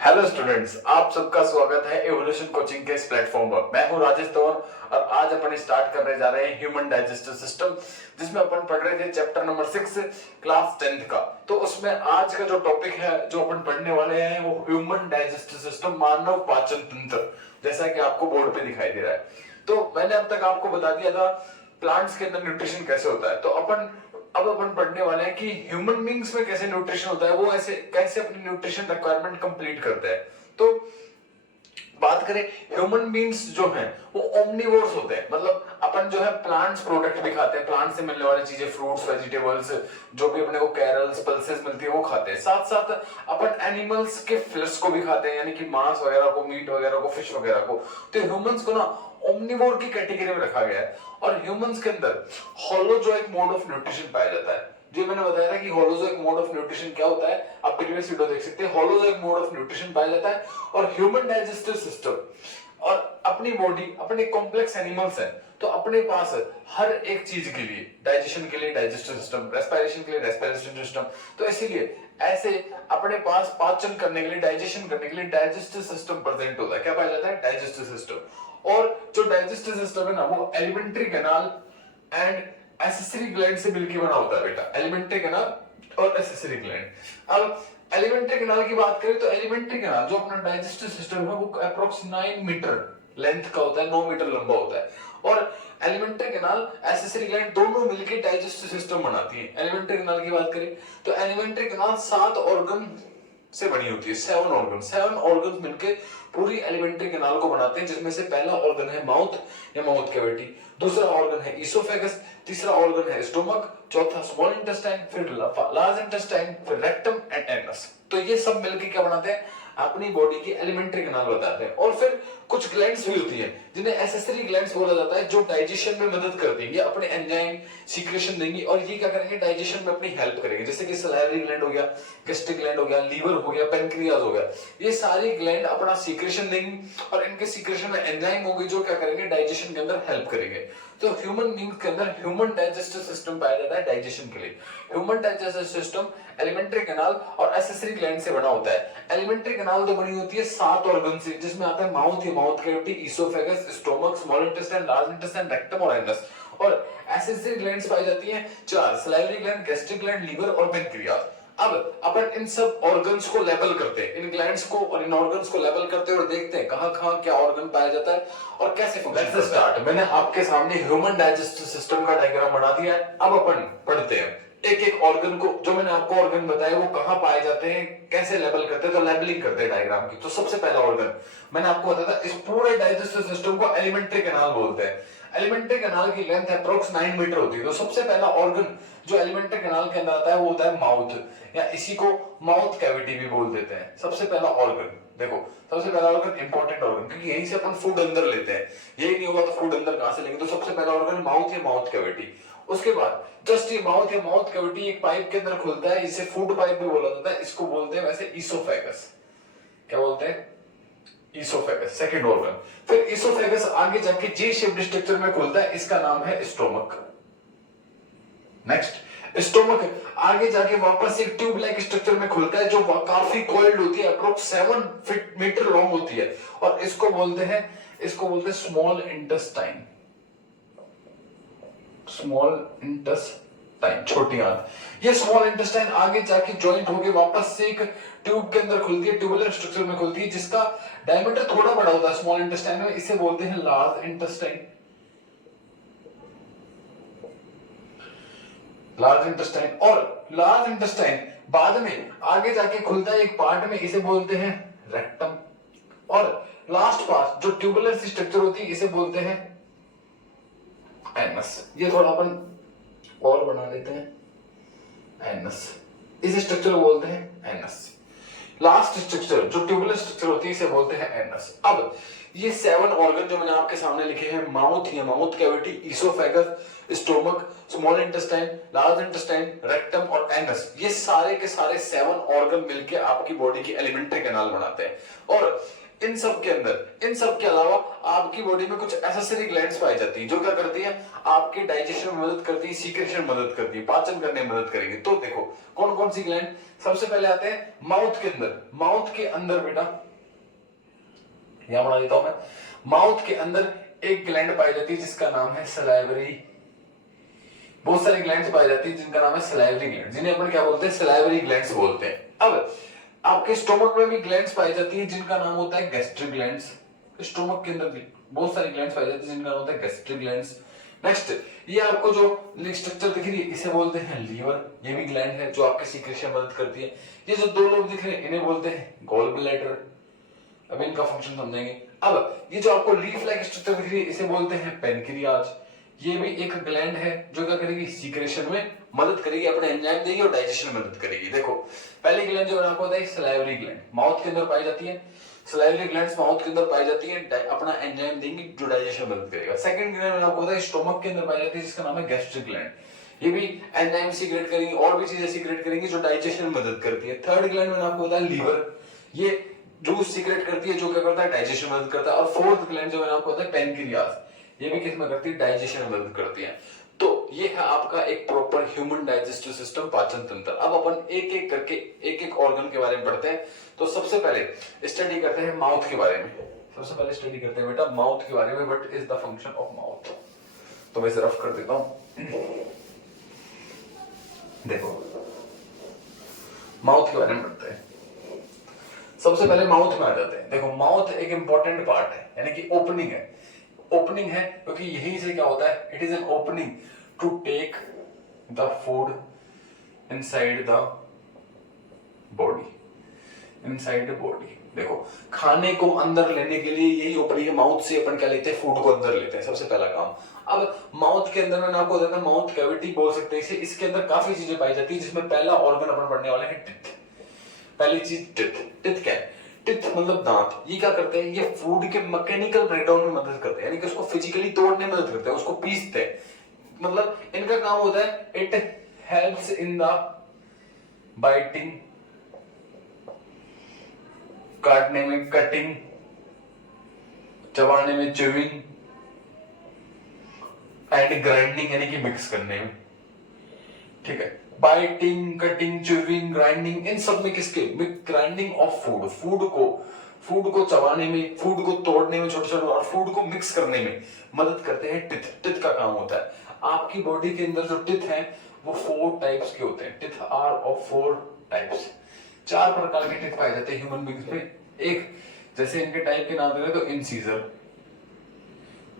Hello students, आप सबका स्वागत है एवोल्यूशन कोचिंग के इस प्लेटफॉर्म पर। मैं हूं राजेश तोमर और आज अपन स्टार्ट करने जा रहे हैं ह्यूमन डाइजेस्टिव सिस्टम, जिसमें अपन पढ़ रहे थे चैप्टर नंबर 6 क्लास 10th का। तो उसमें आज का जो टॉपिक है जो अपन पढ़ने वाले हैं वो ह्यूमन डाइजेस्टिव सिस्टम, मानव पाचन तंत्र, जैसा कि आपको बोर्ड पे दिखाई दे रहा है। तो मैंने अब तक आपको बता दिया था प्लांट्स के अंदर न्यूट्रिशन कैसे होता है। तो अब अपन पढ़ने वाले हैं कि ह्यूमन बींग्स में कैसे न्यूट्रिशन होता है, वो ऐसे कैसे अपनी न्यूट्रिशन रिक्वायरमेंट कंप्लीट करते हैं। तो बात करें, ह्यूमन बींग्स जो हैं वो ओमनिवोर्स होते हैं, मतलब अपन जो है प्लांट्स प्रोडक्ट भी खाते हैं, प्लांट से मिलने वाली चीजें, फ्रूट्स, वेजिटेबल्स, जो भी अपने को कैरल्स पल्सेस मिलती है वो खाते हैं। साथ साथ अपन एनिमल्स के फ्लैश को भी खाते हैं, यानी कि मांस वगैरह को, मीट वगैरह को, फिश वगैरह को। तो ह्यूमंस को ना ओमनिवोर की कैटेगरी में रखा गया है। और ह्यूमंस के अंदर होलोजोइक मोड ऑफ न्यूट्रिशन पाया जाता है। जो मैंने बताया था कि होलोजोइक मोड ऑफ न्यूट्रिशन क्या होता है, आप प्रीवियस वीडियो देख सकते हैं। होलोजोइक मोड ऑफ न्यूट्रिशन पाया जाता है और ह्यूमन डाइजेस्टिव सिस्टम और अपनी बॉडी, अपने कॉम्प्लेक्स एनिमल्स हैं, तो अपने पास हर एक चीज के लिए, डाइजेशन के लिए डाइजेस्टिव सिस्टम, रेस्पिरेशन के लिए रेस्पिरेशन सिस्टम, तो इसीलिए ऐसे अपने पास पाचन करने के लिए, डाइजेशन करने के लिए डाइजेस्टिव सिस्टम प्रेजेंट होता है। क्या पाया जाता है? Digestive system. और जो डाइजेस्टिव सिस्टम है ना, वो alimentary canal and accessory gland से मिलकर बना होता है बेटा। एलिमेंट्री कैनाल और एसेसरी ग्लैंड। अब एलिमेंट्री कैनाल की बात करें तो एलिमेंट्री कैनाल जो अपना डाइजेस्टिव सिस्टम है वो अप्रोक्स 9 मीटर लेंथ का होता है, 9 मीटर लंबा होता है। और एलिमेंट्री कैनाल, एसेसरी ग्लैंड दोनों मिलकर डाइजेस्टिव सिस्टम बनाती है। एलिमेंट्री कैनाल की बात करें तो एलिमेंट्री कैनाल 7 ऑर्गन से बनी होती है, 7 ऑर्गन मिलकर पूरी एलिमेंट्री कैनाल को बनाते हैं, जिसमें से पहला ऑर्गन है माउथ या माउथ कैविटी, दूसरा ऑर्गन है इसोफेगस, तीसरा ऑर्गन है स्टोमक, चौथा स्मॉल इंटेस्टाइन, फिर लार्ज इंटेस्टाइन, फिर रेक्टम एंड एनस। तो ये सब मिलकर क्या बनाते हैं? अपनी बॉडी की एलिमेंट्री कैनाल बताते हैं। और फिर कुछ ग्लैंड्स भी होती हैं जिन्हें एसेसरी ग्लैंड्स बोला जाता है, जो डाइजेशन में मदद करती है। ये अपने एंजाइम सीक्रेशन देंगी और ये क्या करेंगे? डाइजेशन में अपनी हेल्प करेंगे। जैसे कि सलाइवरी ग्लैंड हो गया, गैस्ट्रिक ग्लैंड हो गया, लीवर हो गया, पेनक्रियाज हो गया, ये सारी ग्लैंड अपना सीक्रेशन देंगी और इनके सीक्रेशन में एंजाइम होंगे जो क्या करेंगे? डाइजेशन के अंदर हेल्प करेंगे। तो ह्यूमन बींग के अंदर ह्यूमन डाइजेस्टिव सिस्टम पाया जाता है डाइजेशन के लिए। Human digestive system alimentary canal और एसेसरी ग्लैंड से बना होता है। एलिमेंट्री कैनाल तो बनी होती है 7 ऑर्गन से, जिसमें आता है माउथ या mouth cavity, oesophagus, stomach, small intestine, large intestine, rectum और एनस। और एसेसरी ग्लैंड्स पाई जाती हैं 4, salivary gland, gastric gland, liver और पेनक्रियाज। अब अपन इन सब ऑर्गन्स को लेबल करते हैं, इन ग्लैंड्स को और इन ऑर्गन्स को लेबल करते हैं और देखते हैं कहां-कहां क्या ऑर्गन पाया जाता है और कैसे फंक्शन करता है। Let's start. मैंने आपके सामने ह्यूमन डाइजेस्टिव सिस्टम का डायग्राम बना दिया है। अब अपन पढ़ते हैं एक एक ऑर्गन को। जो मैंने आपको ऑर्गन बताया वो कहां पाए जाते हैं, कैसे लेबल करते हैं, तो लेबलिंग करते हैं डायग्राम की। तो सबसे पहला ऑर्गन मैंने आपको बताया था, इस पूरे डाइजेस्टिव सिस्टम को एलिमेंट्री कैनाल बोलते हैं। एलिमेंट्री कैनाल की लेंथ अप्रोक्स 9 मीटर होती है। तो सबसे पहला ऑर्गन जो एलिमेंट्री कैनाल के अंदर आता है वो होता है माउथ, या इसी को माउथ कैविटी भी बोल देते हैं। सबसे पहला ऑर्गन देखो, सबसे पहला ऑर्गन इंपॉर्टेंट ऑर्गन, क्योंकि यहीं से अपन फूड अंदर लेते हैं। यही नहीं होगा तो फूड अंदर कहां से लेंगे? तो सबसे पहला ऑर्गन माउथ या माउथ कैविटी। उसके बाद जस्ट ये माउथ या माउथ कैविटी एक पाइप के अंदर खुलता है, इसे फूड पाइप भी बोला जाता है। इसको बोलते हैं वैसे इसोफेगस। क्या बोलते हैं? Oesophagus, second organ. फिर इसोफेगस आगे जाके जे शेप्ड स्ट्रक्चर में खुलता है, इसका नाम है स्टोमक। नेक्स्ट, स्टोमक आगे जाके वापस एक ट्यूब लाइक स्ट्रक्चर में खुलता है, जो काफी कॉइल्ड होती है, अप्रोक्स 7 मीटर लॉन्ग होती है, और इसको बोलते हैं स्मॉल इंटेस्टाइन। स्मॉल इंटेस्टाइन, छोटी आंत। ये स्मॉल इंटेस्टाइन आगे जाके ज्वाइंट होके वापस से एक ट्यूब के अंदर खुलती है, ट्यूबुलर स्ट्रक्चर में खुलती है, जिसका डायमीटर थोड़ा बड़ा होता है स्मॉल इंटेस्टाइन में। इसे बोलते हैं लार्ज इंटेस्टाइन। लार्ज इंटेस्टाइन, और लार्ज इंटेस्टाइन बाद में आगे जाके खुलता है एक पार्ट में, इसे बोलते हैं रेक्टम। और लास्ट पार्ट जो ट्यूबुलर स्ट्रक्चर होती है, इसे बोलते हैं एनस। ये थोड़ा अपन और बना लेते हैं, एनस। इस स्ट्रक्चर को बोलते हैं एनस। लास्ट स्ट्रक्चर जो ट्यूबुलर स्ट्रक्चर होती है, इसे बोलते हैं एनस। अब ये 7 ऑर्गन जो मैंने आपके सामने लिखे हैं, माउथ या mouth cavity, oesophagus, stomach, small intestine, large intestine, rectum और एनस, ये सारे के सारे 7 ऑर्गन मिलके आपकी बॉडी की एलिमेंट्री कैनाल बनाते हैं। और इन सब के अलावा आपकी बॉडी में कुछ एसेसरी ग्लैंड्स पाई जाती है जो क्या करती है, आपके डाइजेशन में मदद करती है, सीक्रेशन में मदद करती है, पाचन करने में मदद करेगी। तो देखो कौन कौन सी ग्लैंड, सबसे पहले आते हैं माउथ के अंदर। माउथ के अंदर बेटा यहां बना देता हूं मैं, माउथ के अंदर एक ग्लैंड पाई जाती है जिसका नाम है सलाइवरी। बहुत सारी ग्लैंड्स पाई जाती है जिनका नाम है सलाइवरी ग्लैंड, जिन्हें अपन क्या बोलते हैं, सलाइवरी ग्लैंड्स बोलते हैं। अब आपके स्टोमक में भी ग्लैंड्स पाई जाती है जिनका नाम होता है गैस्ट्रिक ग्लैंड्स। स्टोमक के अंदर भी बहुत सारी ग्लैंड्स पाई जाती है जिनका नाम होता है गैस्ट्रिक ग्लैंड्स। नेक्स्ट, ये आपको जो स्ट्रक्चर दिख रही है इसे बोलते हैं लीवर, ये भी ग्लैंड है जो आपके सीक्रेशन में मदद करती है। ये जो दो लोग दिख रहे हैं इन्हें बोलते हैं गॉल ब्लैडर, अब इनका फंक्शन समझेंगे। अब ये जो आपको लीफ लाइक स्ट्रक्चर दिख रही है इसे बोलते हैं पेनक्रियाज, ये भी एक ग्लैंड है जो क्या करेगी, सीक्रेशन में मदद करेगी, अपने एंजाइम देगी और डाइजेशन में मदद करेगी। देखो पहली ग्लैंड जो आपको होता है सलाइवरी ग्लैंड, माउथ के अंदर पाई जाती है। सलाइवरी ग्लैंड्स माउथ के अंदर पाई जाती है, अपना एंजाइम देंगी जो डाइजेशन में मदद करेगा। सेकंड ग्लैंड आपको होता है स्टोमक के अंदर पाई जाती है जिसका नाम है गैस्ट्रिक ग्लैंड, ये भी एंजाइम सीक्रेट करेंगी और भी चीजें सीक्रेट करेंगी जो डाइजेशन में मदद करती है। थर्ड ग्लैंड में आपको होता है लीवर, ये जूस सीक्रेट करती है जो क्या करता है, डाइजेशन में मदद करता है। और फोर्थ ग्लैंड जो है आपको होता है पेनक्रियाज, ये भी किस में करती है, डाइजेशन में मदद करती है। तो ये है आपका एक प्रॉपर ह्यूमन डाइजेस्टिव सिस्टम, पाचन तंत्र। अब अपन एक एक करके एक एक ऑर्गन के बारे में पढ़ते हैं। तो सबसे पहले स्टडी करते हैं माउथ के बारे में। सबसे पहले स्टडी करते हैं बेटा माउथ के बारे में, what is the function of mouth. तो मैं रफ कर देता हूं, देखो माउथ के बारे में पढ़ते हैं। सबसे पहले माउथ में आ जाते हैं। देखो माउथ एक इंपॉर्टेंट पार्ट है, यानी कि ओपनिंग है। ओपनिंग है क्योंकि यहीं से क्या होता है, it is an opening to take the food inside the body, inside the body. देखो खाने को अंदर लेने के लिए यही ओपनिंग है, माउथ से अपन क्या लेते हैं, फूड को अंदर लेते हैं, सबसे पहला काम। अब माउथ के अंदर मैंने आपको बताया माउथ कैविटी बोल सकते हैं इसे। इसके अंदर काफी चीजें पाई जाती है जिसमें पहला ऑर्गन अपन पढ़ने वाले हैं टिथ। पहली चीज टिथ। टिथ क्या है, टिथ मतलब दांत। ये क्या करते हैं, ये फूड के मैकेनिकल ब्रेकडाउन में मदद करते हैं, यानी कि उसको फिजिकली तोड़ने में मदद करते हैं, उसको पीसते हैं। मतलब इनका काम होता है, it helps in the biting, काटने में कटिंग, चबाने में च्यूइंग एंड ग्राइंडिंग यानी कि मिक्स करने में। ठीक है, बाइटिंग, कटिंग, च्यूइंग, ग्राइंडिंग, इन सब में किसके, ग्राइंडिंग ऑफ फूड, फूड को चबाने में, फूड को तोड़ने में छोटे छोटे, और फूड को मिक्स करने में मदद करते हैं टिथ। टिथ का काम होता है। आपकी बॉडी के अंदर जो टिथ हैं वो 4 टाइप्स के होते हैं। टिथ आर ऑफ 4 टाइप्स, 4 प्रकार के टिथ पाए जाते हैं ह्यूमन बीइंग्स में। एक, जैसे इनके टाइप के नाम दे रहे तो इंसीजर,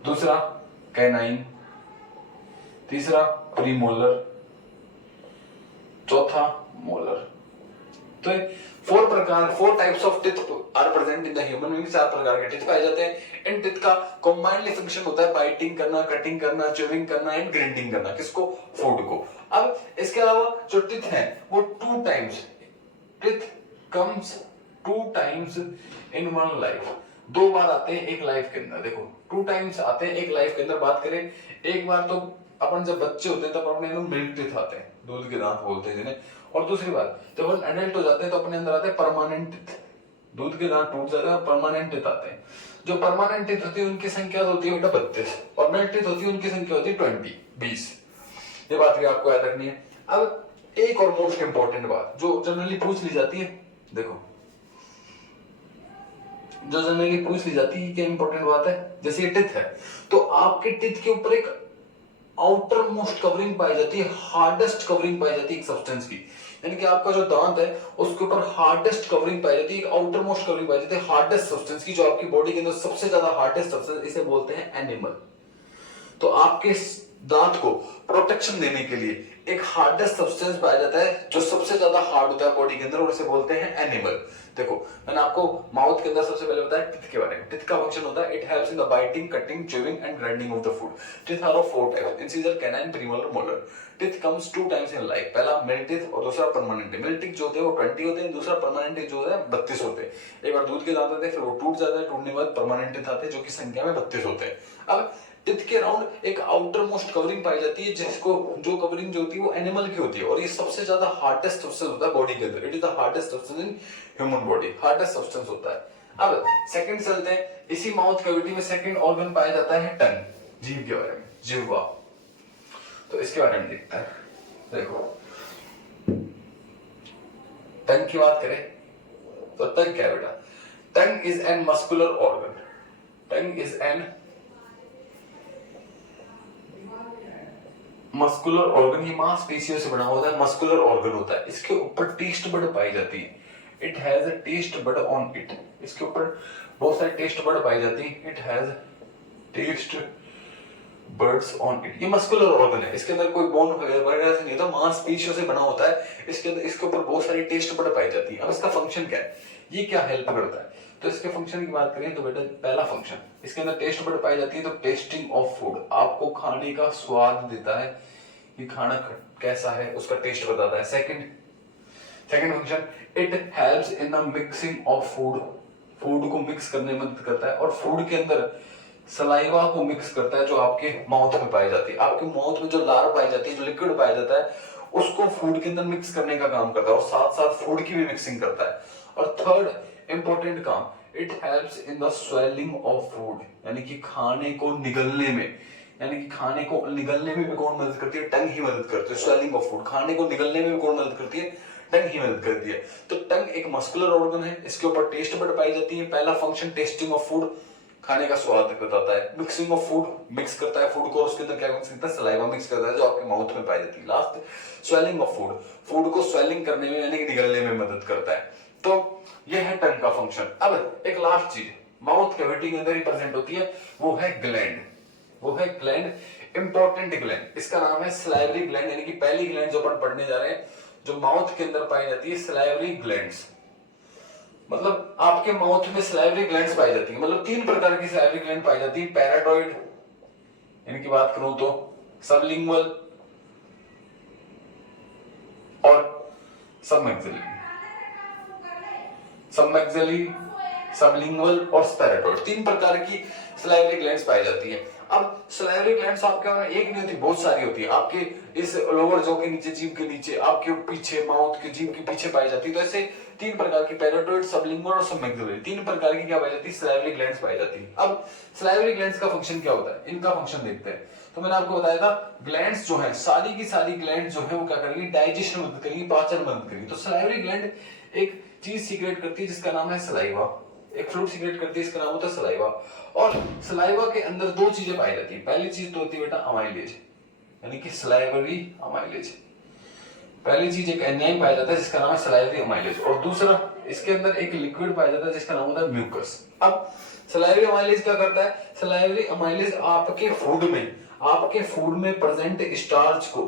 दूसरा कैनाइन, तीसरा प्रीमोलर, चौथा मोलर। तो 4 types of teeth are present in the human being. 4 प्रकार के टिथ पाए जाते हैं। इन टिथ का कंबाइंडली फंक्शन होता है बाइटिंग करना, कटिंग करना, च्यूइंग करना एंड ग्राइंडिंग करना, किसको, फूड को। अब इसके अलावा जो टिथ है वो 2 times, teeth comes 2 times in one life, 2 बार आते हैं एक लाइफ के अंदर। देखो 2 टाइम्स आते हैं एक लाइफ के अंदर। बात करें एक बार तो अपन जब बच्चे होते हैं तब अपने अंदर मिल्क टिथ आते हैं, दूध के दांत बोलते हैं जिन्हें। और दूसरी बात, जब अपन एडल्ट हो जाते हैं तो अपने अंदर आते हैं परमानेंट टिथ, दूध के दांत टूट जाते हैं और परमानेंट टिथ आते हैं। जो परमानेंट टिथ होती है उनकी संख्या होती है बेटा 32, और मिल्क टिथ होती है उनकी संख्या होती है 20। ये बात भी आपको याद रखनी है। अब एक और मोस्ट इंपॉर्टेंट बात जो जनरली पूछ ली जाती है, देखो जो जनरली पूछ ली जाती है, क्या इंपॉर्टेंट बात है, जैसे ये टिथ है तो आपके टिथ के ऊपर एक आउटर मोस्ट कवरिंग पाई जाती है, हार्डेस्ट कवरिंग पाई जाती है एक सब्सटेंस की, यानी कि आपका जो दांत है उसके ऊपर हार्डेस्ट कवरिंग पाई जाती है, एक आउटर मोस्ट कवरिंग पाई जाती है हार्डेस्ट सब्सटेंस की, जो आपकी बॉडी के अंदर सबसे ज्यादा हार्डेस्ट सब्सटेंस, इसे बोलते हैं एनिमल। तो आपके दांत को प्रोटेक्शन देने के लिए एक हार्डेस्ट सब्सटेंस पाया जाता है जो सबसे ज्यादा हार्ड होता है बॉडी के अंदर, और इसे बोलते हैं एनिमल। देखो मैंने आपको माउथ के अंदर सबसे पहले बताया टिथ के बारे में। टिथ का फंक्शन होता है, it helps in the biting, cutting, chewing and grinding of the food. Teeth are of 4 types, incisor, canine, premolar, molar. Teeth comes 2 times in life, पहला मिल्क टिथ और दूसरा परमानेंट टिथ। मिल्क टिथ जो होते हैं वो 20 होते हैं, दूसरा परमानेंट टिथ जो होता है 32 होते हैं। एक बार दूध के दांत आते हैं फिर वो टूट जाता है, टूटने के बाद परमानेंट टिथ आते हैं जो की संख्या में 32 होते हैं। अब टिथ के अराउंड एक आउटर मोस्ट कवरिंग पाई जाती है, जिसको जो कवरिंग जो होती है वो एनिमल की होती है, और ये सबसे ज्यादा हार्डेस्ट सब्सटेंस होता है बॉडी के अंदर। It is the hardest substance in human body, hardest substance होता है। अब सेकंड चलते हैं, इसी माउथ कैविटी में सेकंड ऑर्गन पाया जाता है टंग, जीभ के बारे में, जिह्वा। तो इसके बारे में देखते हैं। देखो टंग की बात करें तो टंग क्या है बेटा? Tongue is an muscular organ. Tongue is an muscular organ. ये मांसपेशियों से बना होता है, मस्कुलर ऑर्गन होता है। इसके ऊपर टेस्ट बड पाई जाती है। It has a taste bud on it. इसके ऊपर बहुत सारे टेस्ट बड पाई जाती है। It has taste buds on it. ये मस्कुलर ऑर्गन है, इसके अंदर कोई बोन वगैरह से नहीं होता, मांसपेशियों से बना होता है। इसके अंदर इसके ऊपर बहुत सारी टेस्ट बड पाई जाती है। अब इसका फंक्शन क्या है, ये क्या हेल्प करता है? तो इसके फंक्शन की बात करें तो बेटा पहला फंक्शन, इसके अंदर टेस्ट बड पाई जाती है तो टेस्टिंग ऑफ फूड, आपको खाने का स्वाद देता है कि खाना कैसा है, उसका टेस्ट बताता है। Second function, it helps in the mixing of food, food को मिक्स करने में मदद करता है। और फूड के अंदर सलाइवा को मिक्स करता है जो आपके माउथ में पाई जाती है। आपके माउथ में जो लार पाई जाती है, जो लिक्विड पाया जाता है, उसको फूड के अंदर मिक्स करने का काम करता है और साथ साथ फूड की भी मिक्सिंग करता है। और थर्ड इंपॉर्टेंट काम, it helps in the swelling of food, यानी कि खाने को निगलने में, यानी कि खाने को निगलने में भी कौन मदद करती है? टंग ही मदद करती है। स्वेलिंग ऑफ फूड, खाने को निगलने में भी कौन मदद करती है? टंग ही मदद करती है। तो टंग एक मस्कुलर ऑर्गन है, इसके ऊपर टेस्ट बड पाई जाती है। पहला फंक्शन टेस्टिंग ऑफ फूड, खाने का स्वाद बताता है। मिक्सिंग ऑफ फूड, मिक्स करता है फूड को, उसके अंदर क्या मिक्स करता है? सलाइवा मिक्स करता है जो आपके माउथ में पाई जाती है। Last swelling of food, food को स्वेलिंग करने में यानी कि निगलने में मदद करता है। तो ये है टंग का फंक्शन। अब एक लास्ट चीज माउथ कैविटी के अंदर ही प्रेजेंट होती है, वो है ग्लैंड। वो है ग्लैंड, इंपॉर्टेंट ग्लैंड। इसका नाम है सलाइवरी ग्लैंड, यानी कि पहली ग्लैंड जो अपन पढ़ने जा रहे हैं, जो माउथ के अंदर पाई जाती है, सलाइवरी ग्लैंड्स। मतलब आपके माउथ में सलाइवरी ग्लैंड्स पाई जाती है। मतलब तीन प्रकार की सलाइवरी ग्लैंड पाई जाती है। पैराटॉइड, इनकी बात करूं तो सबलिंगुअल और सबमैक्सिलरी। सबमैक्सिलरी, सबलिंगुअल और पैराटॉइड, तीन प्रकार की सलाइवरी ग्लैंड्स पाई जाती है। अब सलाइवरी ग्लैंड्स आपके एक नहीं होती, बहुत सारी होती है। आपके इस लोअर जॉ के नीचे, जीभ के नीचे, आपके पीछे माउथ के जीभ के पीछे पाई जाती है। तो ऐसे तीन प्रकार की, पैराटॉइड, सबलिंगुअल और सबमैक्सिलरी, तीन प्रकार की क्या पाई जाती है? सलाइवरी ग्लैंड्स पाई जाती है। अब सलाइवरी ग्लैंड्स का फंक्शन क्या होता है, इनका फंक्शन देखते हैं। तो मैंने आपको बताया था ग्लैंड्स जो है, सारी की सारी ग्लैंड्स जो है वो क्या करेंगी? डाइजेशन मदद करेंगी, पाचन मदद करेंगी। तो सलाइवरी ग्लैंड एक चीज सीक्रेट करती है जिसका नाम है सलाइवा, एक फ्लूइड सीक्रेट करती है, इसका नाम होता है सलाइवा। और सलाइवा के अंदर दो चीजें पाई जाती है। पहली चीज तो होती है बेटा अमाइलेज, यानी कि सलाइवरी अमाइलेज। पहली चीज एक एंजाइम पाया जाता है जिसका नाम है सलाइवरी अमाइलेज, और दूसरा इसके अंदर एक लिक्विड पाया जाता है जिसका नाम होता है म्यूकस। अब सलाइवरी अमाइलेज क्या करता है? सलाइवरी अमाइलेज आपके फूड में प्रेजेंट स्टार्च को,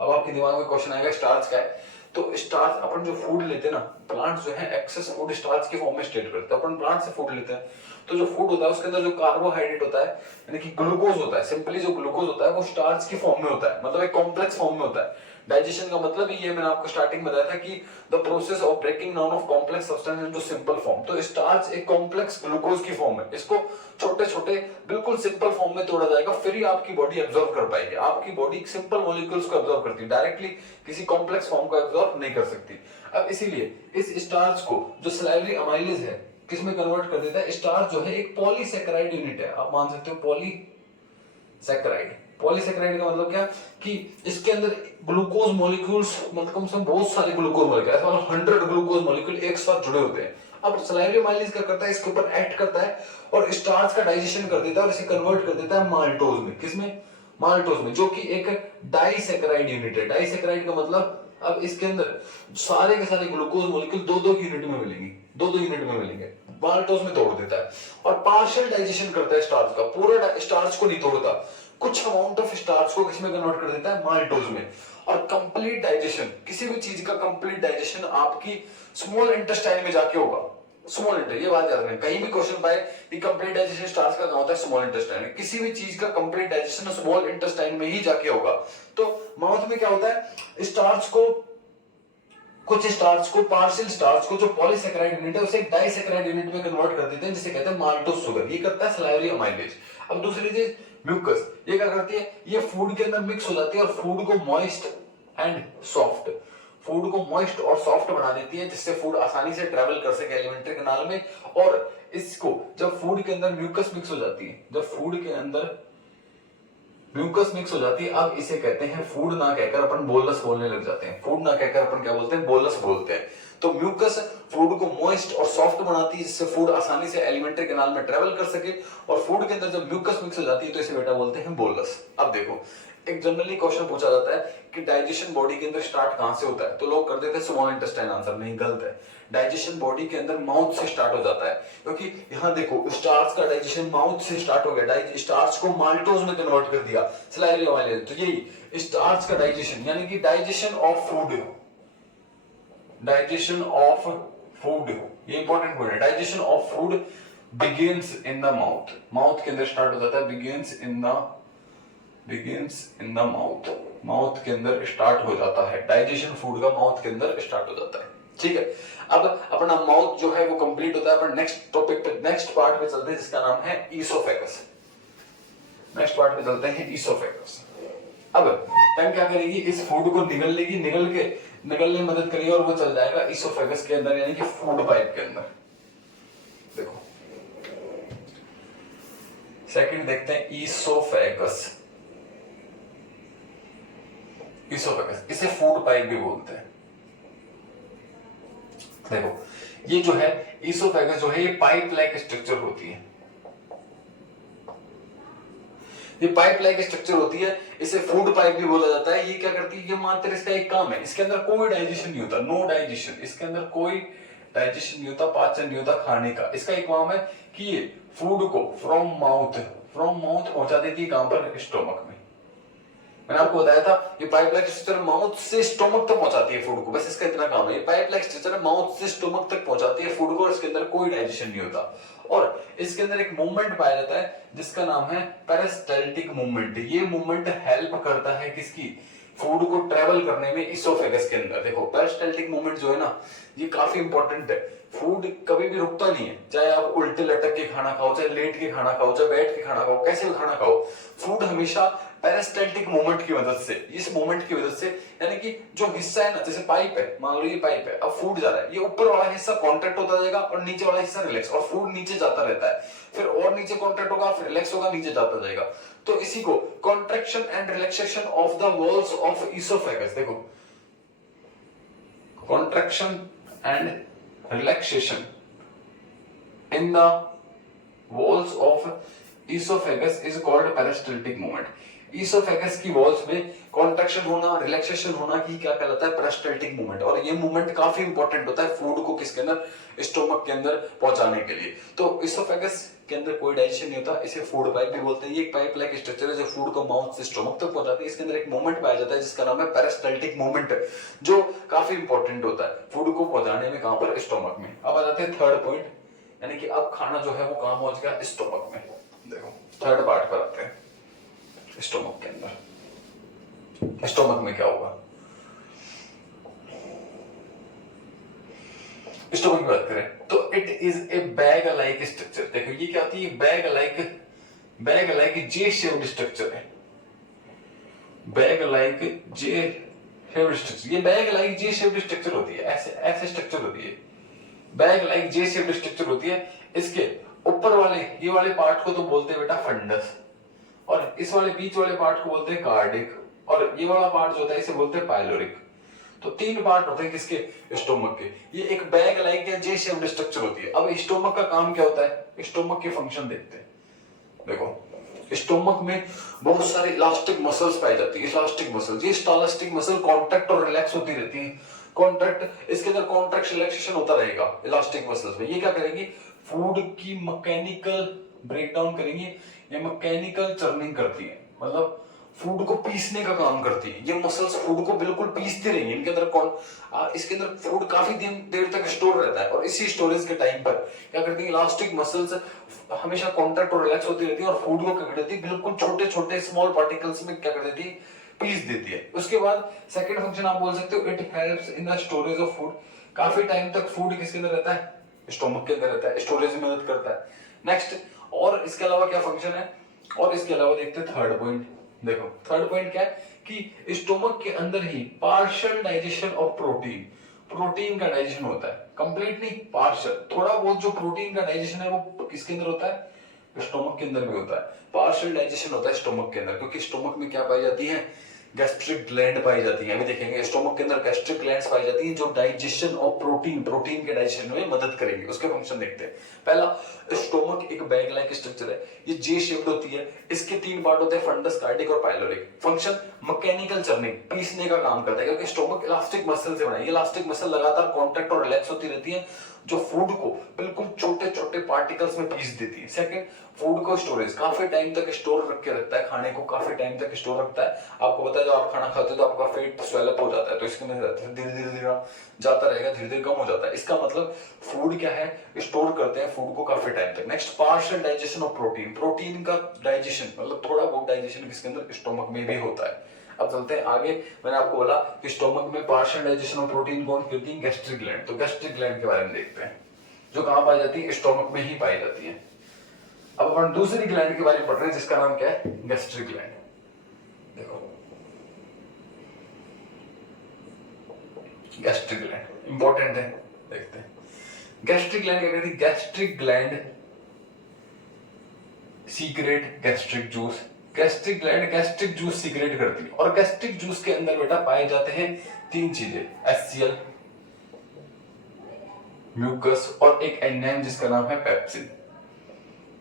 अब आपके दिमाग में क्वेश्चन आएगा स्टार्च क्या है? तो स्टार्च, अपन जो फूड लेते हैं ना, प्लांट जो है एक्सेस फूड स्टार्च के फॉर्म में स्टेट करते हैं। अपन प्लांट से फूड लेते हैं तो जो फूड होता है उसके अंदर जो कार्बोहाइड्रेट होता है, यानी कि ग्लूकोज होता है, सिंपली जो ग्लूकोज होता है वो स्टार्च की फॉर्म में होता है, मतलब एक कॉम्प्लेक्स फॉर्म में होता है। डाइजेशन का मतलब ये मैंने आपको स्टार्टिंग में बताया था कि the process of breaking down of complex substance into simple form. तो स्टार्च एक कॉम्प्लेक्स ग्लूकोज की फॉर्म है, इसको छोटे छोटे बिल्कुल सिंपल फॉर्म में तोड़ा जाएगा, फिर ही आपकी बॉडी एब्जॉर्ब कर पाएगी। आपकी बॉडी सिंपल मॉलिक्यूल्स को एब्जॉर्ब करती है, डायरेक्टली किसी कॉम्प्लेक्स फॉर्म को एब्जॉर्ब नहीं कर सकती। अब इसीलिए इस स्टार्च को जो सलाइवरी अमाइलेज है किसमें कन्वर्ट कर देता है? स्टार्च जो है एक पॉलीसैकेराइड यूनिट है, आप मान सकते हो पॉलीसैकेराइड। पॉलीसैकेराइड का मतलब क्या कि इसके अंदर ग्लूकोज मॉलिक्यूल्स, मतलब कम से कम बहुत सारे ग्लूकोज मॉलिक्यूल, ऐसा मतलब 100 ग्लूकोज मॉलिक्यूल एक साथ जुड़े होते हैं। अब सलाइवरी अमाइलेज क्या करता है? इसके ऊपर एक्ट करता है और स्टार्च का डाइजेशन कर देता है और इसे कन्वर्ट कर देता है माल्टोज में। किसमें? माल्टोज में, जो कि एक डाइसैकेराइड यूनिट है। डाइसैकेराइड का मतलब, अब इसके अंदर सारे के सारे ग्लूकोज मॉलिक्यूल दो दो यूनिट में मिलेंगे, दो दो यूनिट में मिलेंगे, माल्टोज में तोड़ देता है और पार्शियल डाइजेशन करता है स्टार्च का। पूरा स्टार्च को नहीं तोड़ता, कुछ अमाउंट ऑफ स्टार्च को किसमें कन्वर्ट कर देता है? माल्टोज में। और कंप्लीट डाइजेशन, किसी भी चीज का कंप्लीट डाइजेशन आपकी स्मॉल इंटेस्टाइन में जाके होगा। स्मॉल इंटेस्टाइन, ये बात याद रखना, कहीं भी क्वेश्चन पाए कि कंप्लीट डाइजेशन स्टार्च का कहां होता है? स्मॉल इंटेस्टाइन में। किसी भी चीज का कंप्लीट डाइजेशन स्मॉल इंटेस्टाइन में ही जाके होगा। तो माउथ में क्या होता है? स्टार्च को, कुछ स्टार्च को, पार्शियल स्टार्च को, जो पॉलीसैकेराइड यूनिट है उसे एक डाइसैकेराइड यूनिट में कन्वर्ट कर देते हैं जिसे कहते हैं माल्टोज शुगर। ये करता है सलाइवरी अमाइलेज। अब दूसरी चीज म्यूकस, ये क्या करती है? ये फूड के अंदर मिक्स हो जाती है और फूड को मॉइस्ट एंड सॉफ्ट, फूड को मॉइस्ट और सॉफ्ट बना देती है, जिससे फूड आसानी से ट्रेवल कर सके एलिमेंट्री कैनाल में। और इसको जब फूड के अंदर म्यूकस मिक्स हो जाती है, जब फूड के अंदर म्यूकस मिक्स हो जाती है, अब इसे कहते हैं फूड ना कहकर अपन बोलस बोलने लग जाते हैं। फूड ना कहकर अपन क्या बोलते हैं, बोलस बोलते हैं। तो म्यूकस फूड को मॉइस्ट और सॉफ्ट बनाती है, जिससे फूड आसानी से एलिमेंट्री कैनाल में ट्रेवल कर सके। और फूड के अंदर जब म्यूकस मिक्स हो जाती है तो इसे बेटा बोलते हैं बोलस। अब देखो, एक जनरली क्वेश्चन पूछा जाता है कि डाइजेशन बॉडी के अंदर स्टार्ट कहां से होता है, तो लोग कर देते हैं स्मॉल इंटेस्टाइन। आंसर नहीं, गलत है। डाइजेशन बॉडी के अंदर माउथ से स्टार्ट हो जाता है, क्योंकि यहाँ देखो स्टार्च का डाइजेशन माउथ से स्टार्ट हो गया। स्टार्च को माल्टोज में कन्वर्ट कर दिया सलाइवा वाले। तो यही स्टार्च का डाइजेशन, यानी कि digestion of food, digestion of food, ये इंपॉर्टेंट वर्ड है। Digestion of food begins in the mouth, mouth के अंदर स्टार्ट हो जाता है। Begins in the mouth, mouth के अंदर स्टार्ट हो जाता है। डाइजेशन फूड का माउथ के अंदर स्टार्ट हो जाता है। ठीक है, अब अपना माउथ जो है वो कंप्लीट होता है। अपन नेक्स्ट टॉपिक पे, नेक्स्ट पार्ट पे चलते हैं, जिसका नाम है ईसोफेगस। नेक्स्ट पार्ट पे चलते हैं ईसोफेगस। अब टंग क्या करेगी, इस फूड को निगल लेगी, निगलने में मदद करेगी और वो चल जाएगा ईसोफेगस के अंदर, यानी कि फूड पाइप के अंदर। देखो सेकंड देखते हैं, ईसोफेगस। ईसोफेगस, इसे फूड पाइप भी बोलते हैं। देखो ये जो है ईसोफेगस जो है, ये पाइप लाइक स्ट्रक्चर होती है। ये पाइप लाइक स्ट्रक्चर होती है, इसे फूड पाइप भी बोला जाता है। ये क्या करती है, ये मात्र इसका एक काम है, इसके अंदर कोई डाइजेशन नहीं होता, नो डाइजेशन। इसके अंदर कोई डाइजेशन नहीं होता, पाचन नहीं होता खाने का। इसका एक काम है कि ये फूड को फ्रॉम माउथ पहुंचा देती है, कहां पर, स्टोमक में। मैंने आपको बताया था ये पाइप लाइक स्ट्रक्चर माउथ से स्टोमक तक पहुंचाती है फूड को, बस इसका इतना काम है। ये पाइप लाइक स्ट्रक्चर माउथ से स्टोमक तक पहुंचाती है फूड को, और इसके अंदर कोई डाइजेशन नहीं होता। और इसके अंदर एक मूवमेंट पाया जाता है जिसका नाम है पेरिस्टाल्टिक मूवमेंट। ये मूवमेंट हेल्प करता है किसकी, फूड को ट्रेवल करने में ईसोफेगस के अंदर। देखो पेरिस्टाल्टिक मूवमेंट जो है ना, ये काफी इंपॉर्टेंट है। फूड कभी भी रुकता नहीं है, चाहे आप उल्टे लटक के खाना खाओ, चाहे लेट के खाना खाओ, चाहे बैठ के खाना खाओ, कैसे भी खाना खाओ, फूड हमेशा पेरिस्टाल्टिक मूवमेंट की मदद से, इस मूवमेंट की वजह से, यानी कि जो हिस्सा है ना, जैसे पाइप है, मान लो ये पाइप है, अब फूड जा रहा है, ये ऊपर वाला हिस्सा कॉन्ट्रैक्ट होता जाएगा और नीचे वाला हिस्सा रिलैक्स, और फूड नीचे जाता रहता है, फिर और नीचे कॉन्ट्रैक्ट होगा, फिर रिलैक्स होगा, नीचे जाता जाएगा। तो इसी को contraction and relaxation of the walls of oesophagus, देखो contraction and relaxation in the walls of oesophagus is called peristaltic movement. Oesophagus की वॉल्स में कॉन्ट्रैक्शन होना, रिलैक्सेशन होना की क्या कहलाता है, पेरिस्टाल्टिक मूवमेंट। और ये मूवमेंट काफी इंपॉर्टेंट होता है फूड को किसके अंदर, स्टोमक के अंदर पहुंचाने के लिए। तो ईसोफेगस के अंदर कोई डाइजेशन नहीं होता, इसे फूड पाइप भी बोलते हैं। ये एक पाइप लाइक स्ट्रक्चर है जो फूड को माउथ से स्टोमक तक पहुंचाती है। इसके अंदर एक मूवमेंट पाया जाता है जिसका नाम है पेरिस्टाल्टिक मूवमेंट, जो काफी इंपॉर्टेंट होता है फूड को पहुंचाने में, कहां पर, स्टोमक में। अब आ जाते हैं थर्ड पॉइंट, यानी कि अब खाना जो है वो कहां पहुंच गया, स्टोमक में। देखो थर्ड पार्ट पर आते हैं, स्टोमक के अंदर। स्टोमक में क्या होगा, स्टोमक की बात करें तो it is a bag like structure. देखो ये क्या होती है, bag like J shaped structure है, bag like J shaped structure. ये bag like J shaped structure होती है, ऐसे स्ट्रक्चर होती है, bag like J shaped structure होती है। इसके ऊपर वाले ये वाले पार्ट को तो बोलते हैं बेटा फंडस, और इस वाले बीच वाले पार्ट को बोलते हैं कार्डिक, और ये वाला पार्ट जो होता है इसे बोलते हैं पाइलोरिक। तो तीन पार्ट होते हैं किसके, स्टोमक के। ये एक बैग लाइक या जे शेप्ड स्ट्रक्चर होती है। अब स्टोमक का काम क्या होता है, स्टोमक के फंक्शन देखते हैं। देखो स्टोमक में बहुत सारे इलास्टिक मसल्स पाई जाती है, इलास्टिक मसल्स। ये इलास्टिक मसल कॉन्ट्रैक्ट और रिलैक्स होती रहती है। कॉन्ट्रैक्ट, इसके अंदर कॉन्ट्रैक्शन रिलैक्सेशन होता रहेगा इलास्टिक मसल्स में। ये क्या करेंगी, फूड की मैकेनिकल ब्रेकडाउन करेंगी, ये मैकेनिकल चर्निंग करती है, मतलब फूड को पीसने का काम करती है। ये मसल्स फूड को बिल्कुल पीसते रहेंगे। इनके अंदर इसके अंदर फूड काफी देर तक स्टोर रहता है, और इसी स्टोरेज के टाइम पर क्या करती है, इलास्टिक मसल्स हमेशा कॉन्ट्रैक्ट और रिलैक्स होती रहती है, और फूड को क्या कर देती है, बिल्कुल छोटे छोटे स्मॉल पार्टिकल्स में क्या कर देती है, पीस देती है। उसके बाद सेकंड फंक्शन आप बोल सकते हो, it helps in the storage of food. काफी टाइम तक फूड किसके अंदर रहता है, स्टोमक के अंदर रहता है, स्टोरेज में मदद करता है। नेक्स्ट, और इसके अलावा क्या फंक्शन है, और इसके अलावा देखते हैं थर्ड पॉइंट। देखो थर्ड पॉइंट क्या है कि स्टोमक के अंदर ही partial digestion of protein, protein का डाइजेशन होता है, कंप्लीट नहीं पार्शियल, थोड़ा बहुत जो प्रोटीन का डाइजेशन है वो किसके अंदर होता है, स्टोमक के अंदर भी होता है। पार्शियल डाइजेशन होता है स्टोमक के अंदर, क्योंकि स्टोमक में क्या पाई जाती है, गैस्ट्रिक ग्लैंड पाई जाती है। अभी देखेंगे स्टोमक के अंदर गैस्ट्रिक ग्लैंड्स पाई जाती हैं जो डाइजेशन ऑफ प्रोटीन, प्रोटीन के डाइजेशन में मदद करेंगे। उसके फंक्शन देखते हैं। पहला, स्टोमक एक बैग लाइक स्ट्रक्चर है, ये जे शेप्ड होती है, इसके 3 पार्ट होते हैं, फंडस, कार्डिक और पाइलोरिक। फंक्शन मैकेनिकल चर्निंग, पीसने का काम करता है, क्योंकि स्टोमक इलास्टिक मसल से बना है। ये इलास्टिक मसल लगातार कॉन्ट्रैक्ट और रिलैक्स होती रहती है, जो फूड को बिल्कुल छोटे छोटे पार्टिकल्स में पीस देती है। सेकंड, फूड को स्टोरेज, काफी टाइम तक स्टोर रख के रखता है, खाने को काफी टाइम तक स्टोर रखता है। आपको पता है जब आप खाना खाते हो तो आपका पेट स्वेलअप हो जाता है, तो इसके अंदर धीरे धीरे जाता रहेगा, धीरे धीरे कम हो जाता है। इसका मतलब फूड क्या है, स्टोर करते हैं फूड को काफी टाइम तक। Next, partial digestion of protein, protein का डाइजेशन मतलब थोड़ा बहुत डाइजेशन किसके अंदर, स्टोमक में भी होता है। अब चलते हैं आगे। मैंने आपको बोला कि स्टोमक में पार्शियल डाइजेशन ऑफ प्रोटीन कौन करती है, गैस्ट्रिक ग्लैंड। तो गैस्ट्रिक ग्लैंड के बारे में देखते हैं, जो कहां पाई जाती है, स्टोमक में ही पाई जाती है। अब अपन दूसरी ग्लैंड के बारे में पढ़ रहे हैं, जिसका नाम क्या है, गैस्ट्रिक ग्लैंड। देखो गैस्ट्रिक ग्लैंड इंपॉर्टेंट है, देखते हैं। गैस्ट्रिक ग्लैंड क्या कहती है, gastric gland secret gastric juice. Gastric gland gastric juice secrete करती है, और गैस्ट्रिक जूस के अंदर बेटा पाए जाते हैं 3 चीजें, HCl, म्यूकस और एक एंजाइम जिसका नाम है पेप्सिन।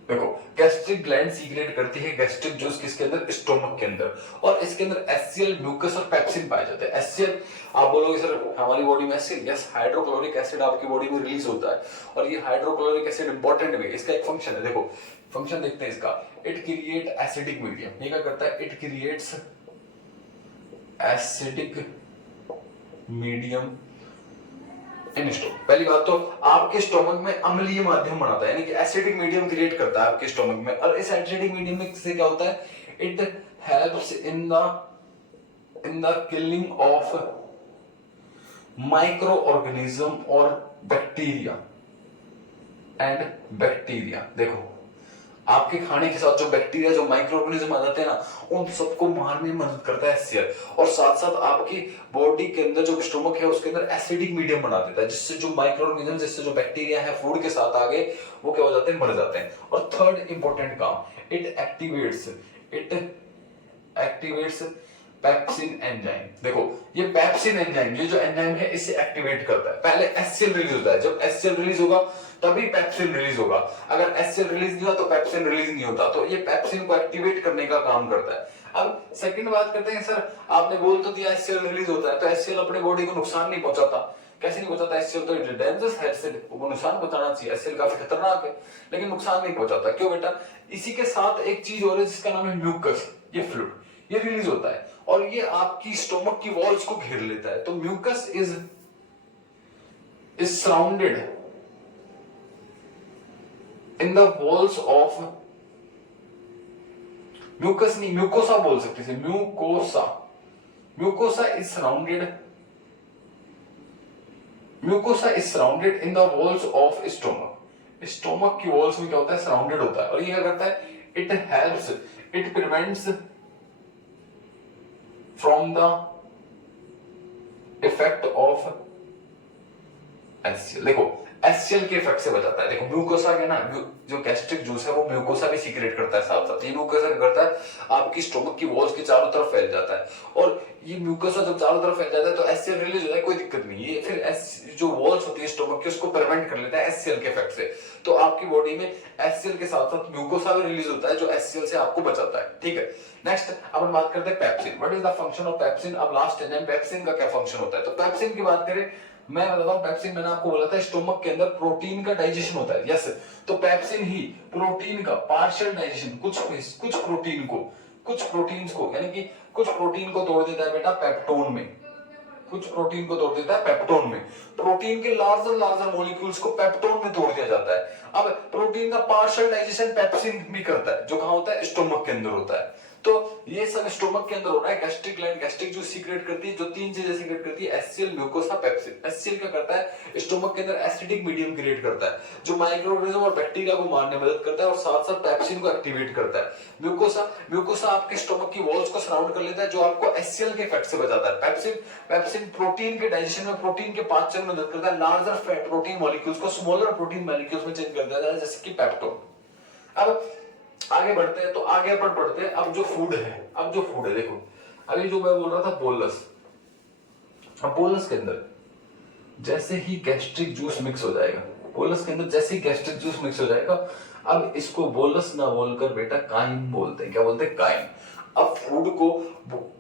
देखो गैस्ट्रिक ग्लैंड सीक्रेट करती है गैस्ट्रिक जूस किसके अंदर, स्टोमक के अंदर, और इसके अंदर HCl, म्यूकस और पेप्सिन पाए जाते हैं। HCl, आप बोलोगे सर हमारी बॉडी में HCl, यस, हाइड्रोक्लोरिक एसिड आपकी बॉडी में रिलीज होता है, और ये हाइड्रोक्लोरिक एसिड इंपॉर्टेंट भी है, इसका एक फंक्शन है। देखो फंक्शन देखते हैं इसका, इट क्रिएट एसिडिक मीडियम। ये क्या करता है, it creates acidic medium in stomach. पहली बात तो आपके स्टोमक में अम्लीय माध्यम बनाता है, यानी कि एसिडिक मीडियम क्रिएट करता है आपके स्टोमक में। और इस एसिडिक मीडियम में से क्या होता है, it helps in the killing of micro organism और बैक्टीरिया एंड बैक्टीरिया। देखो आपके खाने के साथ जो बैक्टीरिया, जो माइक्रो ऑर्गेनिज्म आ जाते हैं ना, उन सबको मारने में मदद करता है HCl, और साथ साथ आपकी बॉडी के अंदर जो स्टोमक है उसके अंदर एसिडिक मीडियम बना देता है, जिससे जो माइक्रो ऑर्गेनिज्म, जिससे जो बैक्टीरिया है फूड के साथ आगे वो क्या हो जाते हैं, मर जाते हैं। और थर्ड इंपॉर्टेंट काम, इट एक्टिवेट्स पेप्सिन एंजाइम। देखो ये पेप्सिन एंजाइम, ये जो एंजाइम है इसे एक्टिवेट करता है। पहले HCl रिलीज होता है, जब HCl रिलीज होगा तभी पेप्सिन रिलीज होगा, अगर HCl रिलीज नहीं हुआ तो पेप्सिन रिलीज नहीं होता। तो ये पेप्सिन को एक्टिवेट करने का काम करता है। अब सेकंड बात करते हैं, सर आपने बोल तो दिया HCl रिलीज होता है, तो HCl अपने बॉडी को नुकसान नहीं पहुंचाता, कैसे नहीं पहुंचाता, HCl तो डेंजरस है, वो नुकसान पहुंचाना चाहिए, HCl काफी खतरनाक है, लेकिन नुकसान नहीं पहुंचाता। क्यों बेटा, इसी के साथ एक चीज और है जिसका नाम है म्यूकस, ये फ्लूइड, ये रिलीज होता है और ये आपकी स्टोमक की वॉल्स को घेर लेता है। तो mucus is surrounded in the walls of, mucus नहीं म्यूकोसा बोल सकते थे, mucosa is surrounded in the walls of stomach. Stomach की वॉल्स में क्या होता है, सराउंडेड होता है, और ये क्या करता है, it helps, it prevents from the effect of HCl। देखो HCl के इफेक्ट से बचाता है। देखो म्यूकोसा है ना, जो गैस्ट्रिक जूस है वो म्यूकोसा भी सीक्रेट करता है, साथ साथ ये म्यूकोसा क्या करता है, आपकी स्टोमक की वॉल्स के चारों तरफ फैल जाता है, और ये म्यूकोसा जब चारों तरफ फैल जाता है तो HCl रिलीज होता है, कोई दिक्कत नहीं है, फिर जो वॉल्स होती है स्टोमक की उसको प्रिवेंट कर लेता है HCl के इफेक्ट से। तो आपकी बॉडी में HCl के साथ साथ म्यूकोसा भी रिलीज होता है जो HCl से आपको बचाता है। ठीक है, नेक्स्ट अपन बात करते हैं pepsin. What is the function of pepsin. अब लास्ट एंजाइम पेप्सिन का क्या फंक्शन होता है, तो पेप्सिन की बात करें, मैं बताता हूं, पेप्सिन मैंने आपको बोला था स्टोमक के अंदर प्रोटीन का डाइजेशन होता है, यस, तो पेप्सिन ही प्रोटीन का पार्शियल डाइजेशन, कुछ प्रोटीन्स को यानी कि कुछ प्रोटीन को तोड़ देता है बेटा पेप्टोन में, कुछ प्रोटीन को तोड़ देता है पेप्टोन में, प्रोटीन के लार्जर मॉलिक्यूल्स को पेप्टोन में तोड़ दिया जाता है। अब प्रोटीन का पार्शियल डाइजेशन पेप्सिन भी करता है, जो कहां होता है, स्टोमक के अंदर होता है। तो ये सब स्टोमक के अंदर हो रहा है। Gastric gland gastric juice secrete करती है, जो तीन चीजें सीक्रेट करती है, एचसीएल, म्यूकोसा, पेप्सिन। एचसीएल क्या करता है, स्टोमक के अंदर एसिडिक मीडियम क्रिएट करता है, जो माइक्रो ऑर्गेनिज्म और बैक्टीरिया को मारने में मदद करता है, और साथ साथ पेप्सिन को एक्टिवेट करता है। म्यूकोसा आपके स्टोमक की वॉल्स को सराउंड कर लेता है, जो आपको एचसीएल के इफेक्ट से बचाता है। पेप्सिन प्रोटीन के डाइजेशन में, प्रोटीन के पाचन में मदद करता है, लार्जर फैट प्रोटीन मॉलिक्यूल्स को स्मॉलर प्रोटीन मॉलिक्यूल्स में चेंज कर देता है, जैसे कि पेप्टोन। अब आगे बढ़ते हैं, तो आगे अपन पढ़ते हैं अब जो फूड है। देखो अभी जो मैं बोल रहा था बोलस, अब बोलस के अंदर जैसे ही गैस्ट्रिक जूस मिक्स हो जाएगा, अब इसको बोलस ना बोलकर बेटा काइम बोलते हैं। क्या बोलते हैं? काइम। अब फूड को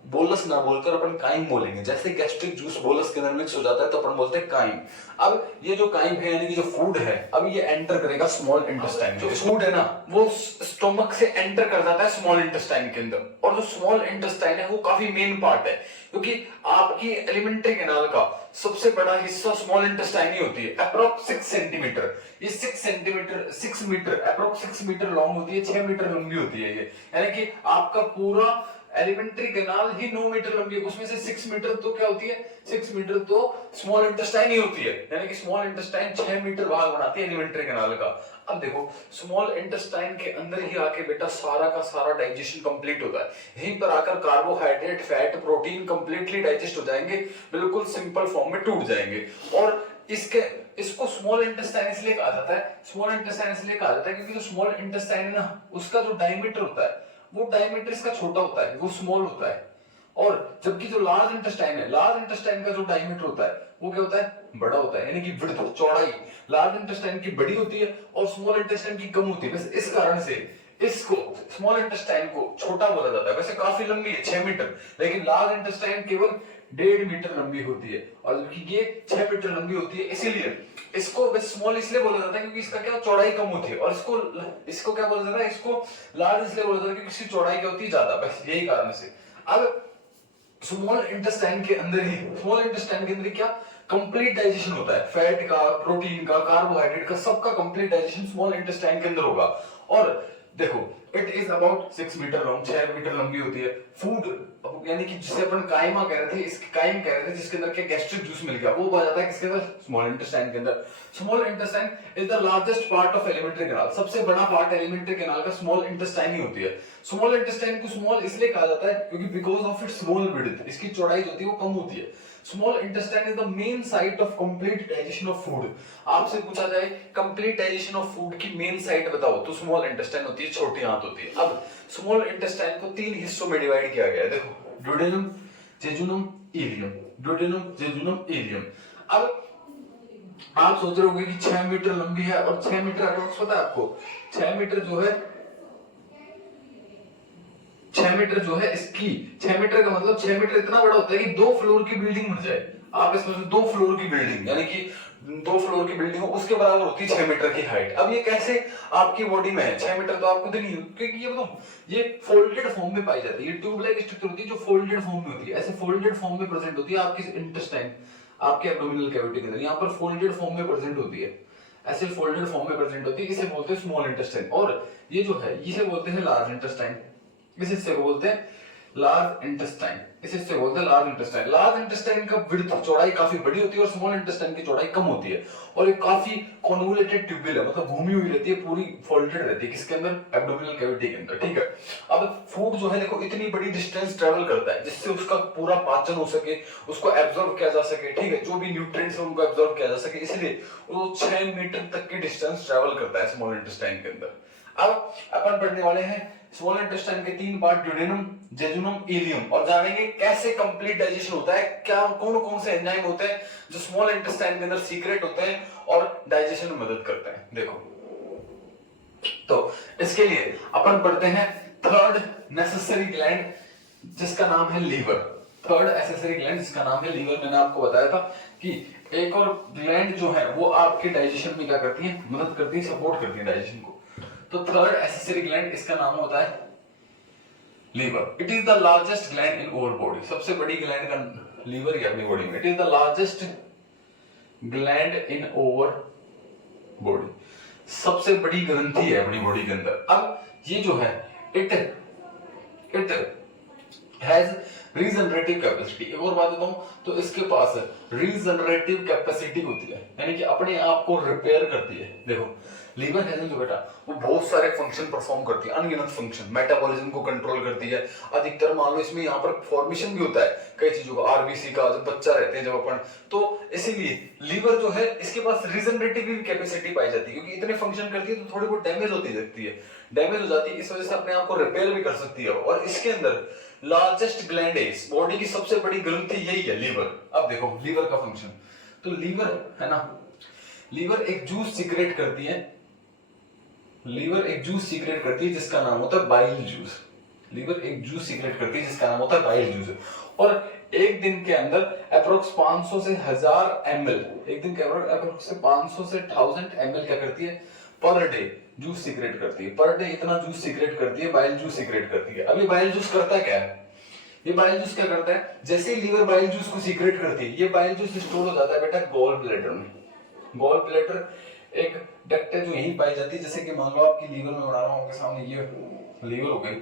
बोलस ना बोलकर अपन काइम बोलेंगे। जैसे गैस्ट्रिक जूस बोलस के अंदर मिक्स हो जाता है तो अपन बोलते हैं काइम। अब ये जो काइम है यानी कि जो फूड है, अब ये एंटर करेगा स्मॉल इंटेस्टाइन। जो फूड है ना वो स्टोमक से एंटर कर जाता है स्मॉल इंटेस्टाइन के अंदर, और जो स्मॉल इंटेस्टाइन है वो काफी मेन पार्ट है, क्योंकि आपकी एलिमेंट्री कैनाल का सबसे बड़ा हिस्सा स्मॉल इंटेस्टाइन ही होती है, अप्रोक्स 6 सेंटीमीटर। ये 6 मीटर अप्रोक्स 6 मीटर लॉन्ग होती है, 6 मीटर लंबी होती है ये। यानी कि आपका पूरा एलिमेंट्री कैनाल ही 9 मीटर लंबी है, उसमें से 6 मीटर तो क्या होती है, 6 मीटर तो स्मॉल इंटेस्टाइन ही होती है। यानी कि स्मॉल इंटेस्टाइन 6 मीटर भाग बनाती है एलिमेंट्री कैनाल का। अब देखो स्मॉल इंटेस्टाइन के अंदर ही आके बेटा सारा का सारा डाइजेशन कंप्लीट होता है। यहीं पर आकर carbohydrate, fat, protein completely digest हो जाएंगे, बिल्कुल सिंपल फॉर्म में टूट जाएंगे। और इसको स्मॉल इंटेस्टाइन इसलिए कहा जाता है, क्योंकि जो स्मॉल इंटेस्टाइन है ना, उसका जो डायमीटर होता है वो डायमीटर इसका छोटा होता है, वो स्मॉल होता है। और जबकि जो लार्ज इंटेस्टाइन का जो डायमीटर होता है वो क्या होता है, बड़ा होता है। यानी कि विड्थ, चौड़ाई लार्ज इंटेस्टाइन की बड़ी होती है और स्मॉल इंटेस्टाइन की कम होती है। बस इस कारण से इसको स्मॉल इंटेस्टाइन को छोटा बोला जाता है। वैसे काफी लंबी है 6 मीटर, लेकिन लार्ज इंटेस्टाइन केवल 1.5 मीटर लंबी होती है, और जबकि ये 6 मीटर लंबी होती है। इसीलिए इसको स्मॉल इसलिए बोला जाता है क्योंकि इसका क्या चौड़ाई कम होती है, और इसको क्या बोला जाता है, इसको लार्ज इसलिए बोला जाता है क्योंकि इसकी चौड़ाई क्या होती है, ज्यादा। बस यही कारण से। अब स्मॉल इंटेस्टाइन के अंदर ही क्या कंप्लीट डाइजेशन होता है, फैट का, प्रोटीन का, कार्बोहाइड्रेट का, सबका कंप्लीट डाइजेशन स्मॉल इंटेस्टाइन के अंदर होगा। और देखो it is about 6 metre long, 6 metre लंबी होती है। फूड यानी कि जिसे अपन काइमा कह रहे थे, इसके काइम कह रहे थे, जिसके अंदर क्या गैस्ट्रिक जूस मिल गया, वो आ जाता है किसके अंदर, स्मॉल इंटेस्टाइन के अंदर। Small intestine is the largest part of alimentary canal. सबसे बड़ा पार्ट एलिमेंट्री कैनाल का स्मॉल इंटेस्टाइन ही होती है। स्मॉल इंटेस्टाइन को स्मॉल इसलिए कहा जाता है क्योंकि because of its small width, इसकी चौड़ाई जो होती है वो कम होती है। Small intestine is the main site of complete digestion of food. आपसे पूछा जाए कंप्लीट डाइजेशन ऑफ फूड की मेन साइट बताओ, तो स्मॉल इंटेस्टाइन होती है, छोटी आंत होती है। अब स्मॉल इंटेस्टाइन को 3 हिस्सों में डिवाइड किया गया है। देखो ड्यूडेनम, जेजुनम, इलियम। अब आप सोच रहे होंगे कि 6 मीटर लंबी है, और 6 मीटर अप्रोक्स पता है आपको, 6 मीटर जो है इसकी 6 मीटर का मतलब 6 मीटर इतना बड़ा होता है कि 2 फ्लोर की बिल्डिंग बन जाए। आप इसमें 2 फ्लोर की बिल्डिंग, यानी कि 2 फ्लोर की बिल्डिंग हो, उसके बराबर होती है 6 मीटर की हाइट। अब ये कैसे आपकी बॉडी में है, 6 मीटर तो आपको दिख नहीं, क्योंकि ये बताओ ये फोल्डेड फॉर्म में पाई जाती है। ये ट्यूब लाइक स्ट्रक्चर होती है जो फोल्डेड फॉर्म में होती है, ऐसे फोल्डेड फॉर्म में प्रेजेंट होती है आपकी इंटेस्टाइन, आपके एब्डोमिनल कैविटी के अंदर। यहाँ पर फोल्डेड फॉर्म में प्रेजेंट होती है, ऐसे फोल्डेड फॉर्म में प्रेजेंट होती है। इसे बोलते हैं स्मॉल इंटेस्टाइन। और ये जो है इसे बोलते हैं लार्ज इंटेस्टाइन। इस हिस्से को बोलते हैं लार्ज इंटेस्टाइन। लार्ज इंटेस्टाइन का विड्थ, चौड़ाई काफी बड़ी होती है, और स्मॉल इंटेस्टाइन की चौड़ाई कम होती है। और ये काफी कॉन्वोल्यूटेड ट्यूब्यूल है, मतलब घूमी हुई रहती है, पूरी फोल्डेड रहती है, किसके अंदर, एब्डोमिनल कैविटी के अंदर। ठीक है। अब फूड जो है देखो इतनी बड़ी डिस्टेंस ट्रेवल करता है जिससे उसका पूरा पाचन हो सके, उसको एब्जॉर्ब किया जा सके। ठीक है, जो भी न्यूट्रिएंट्स है उनको एब्जॉर्ब किया जा सके, इसलिए वो 6 मीटर तक की डिस्टेंस ट्रेवल करता है स्मॉल इंटेस्टाइन के अंदर। अब अपन पढ़ने वाले हैं स्मॉल इंटेस्टाइन के 3 पार्ट, ड्यूडेनम, जेजुनम, इलियम, और जानेंगे कैसे कंप्लीट डाइजेशन होता है, क्या कौन से एंजाइम होते हैं जो स्मॉल इंटेस्टाइन के अंदर सीक्रेट होते हैं और डाइजेशन में मदद करते हैं। देखो तो इसके लिए अपन पढ़ते हैं थर्ड नेसेसरी ग्लैंड जिसका नाम है लीवर। थर्ड एसेसरी ग्लैंड जिसका नाम है लीवर। मैंने आपको बताया था कि एक और ग्लैंड जो है वो आपके डाइजेशन में क्या करती है, मदद करती है, सपोर्ट करती है डाइजेशन को। तो थर्ड एसेसरी ग्लैंड इसका नाम होता है liver. It is the largest gland in our body. सबसे बड़ी ग्लैंड का लीवर ही अपनी बॉडी में। It is the largest gland in our body. सबसे बड़ी ग्रंथि है अपनी बॉडी के अंदर। अब ये जो है इट हैज रीजनरेटिव कैपेसिटी। एक और बात बताऊं तो इसके पास रीजनरेटिव कैपेसिटी होती है, यानी कि अपने आप को रिपेयर करती है। देखो लीवर है जो बेटा, वो बहुत सारे फंक्शन परफॉर्म करती है, अनगिनत फंक्शन, मेटाबॉलिज्म को कंट्रोल करती है। अधिकतर मान लो इसमें यहाँ पर फॉर्मेशन भी होता है कई चीजों का, आरबीसी का, जब बच्चा रहते हैं जब अपन, तो इसीलिए लीवर जो है इसके पास रीजनरेटिव कैपेसिटी पाई जाती है, क्योंकि इतने फंक्शन करती है तो थोड़ी बहुत डैमेज होती रहती है, डैमेज हो जाती है, इस वजह से अपने आप को रिपेयर भी कर सकती है। और इसके अंदर लार्जेस्ट ग्लैंड है, बॉडी की सबसे बड़ी ग्रंथि यही है लीवर। अब देखो लीवर का फंक्शन, तो लीवर है ना, लीवर एक जूस सीक्रेट करती है, लीवर एक जूस सीक्रेट करती है जिसका नाम होता है बाइल जूस। लीवर एक जूस सीक्रेट करती है जिसका नाम होता है बाइल जूस। और एक दिन के अंदर अप्रोक्स 500 से 1000 ml, एक दिन के अप्रोक्स 500 से 1000 ml क्या करती है पर डे जूस सीक्रेट करती है, पर डे इतना जूस सीक्रेट करती है, बाइल जूस सीक्रेट करती है। अब ये बाइल जूस करता क्या है, ये बाइल जूस क्या करता है, जैसे ही लीवर बाइल जूस को सीक्रेट करती है, ये बाइल जूस स्टोर हो जाता है बेटा गॉल ब्लैडर में। गॉल ब्लैडर एक डक्ट है जो यहीं पाई जाती है, जैसे कि मान लो आपकी लीवर में बना रहा हूं आपके सामने, ये लीवर हो गई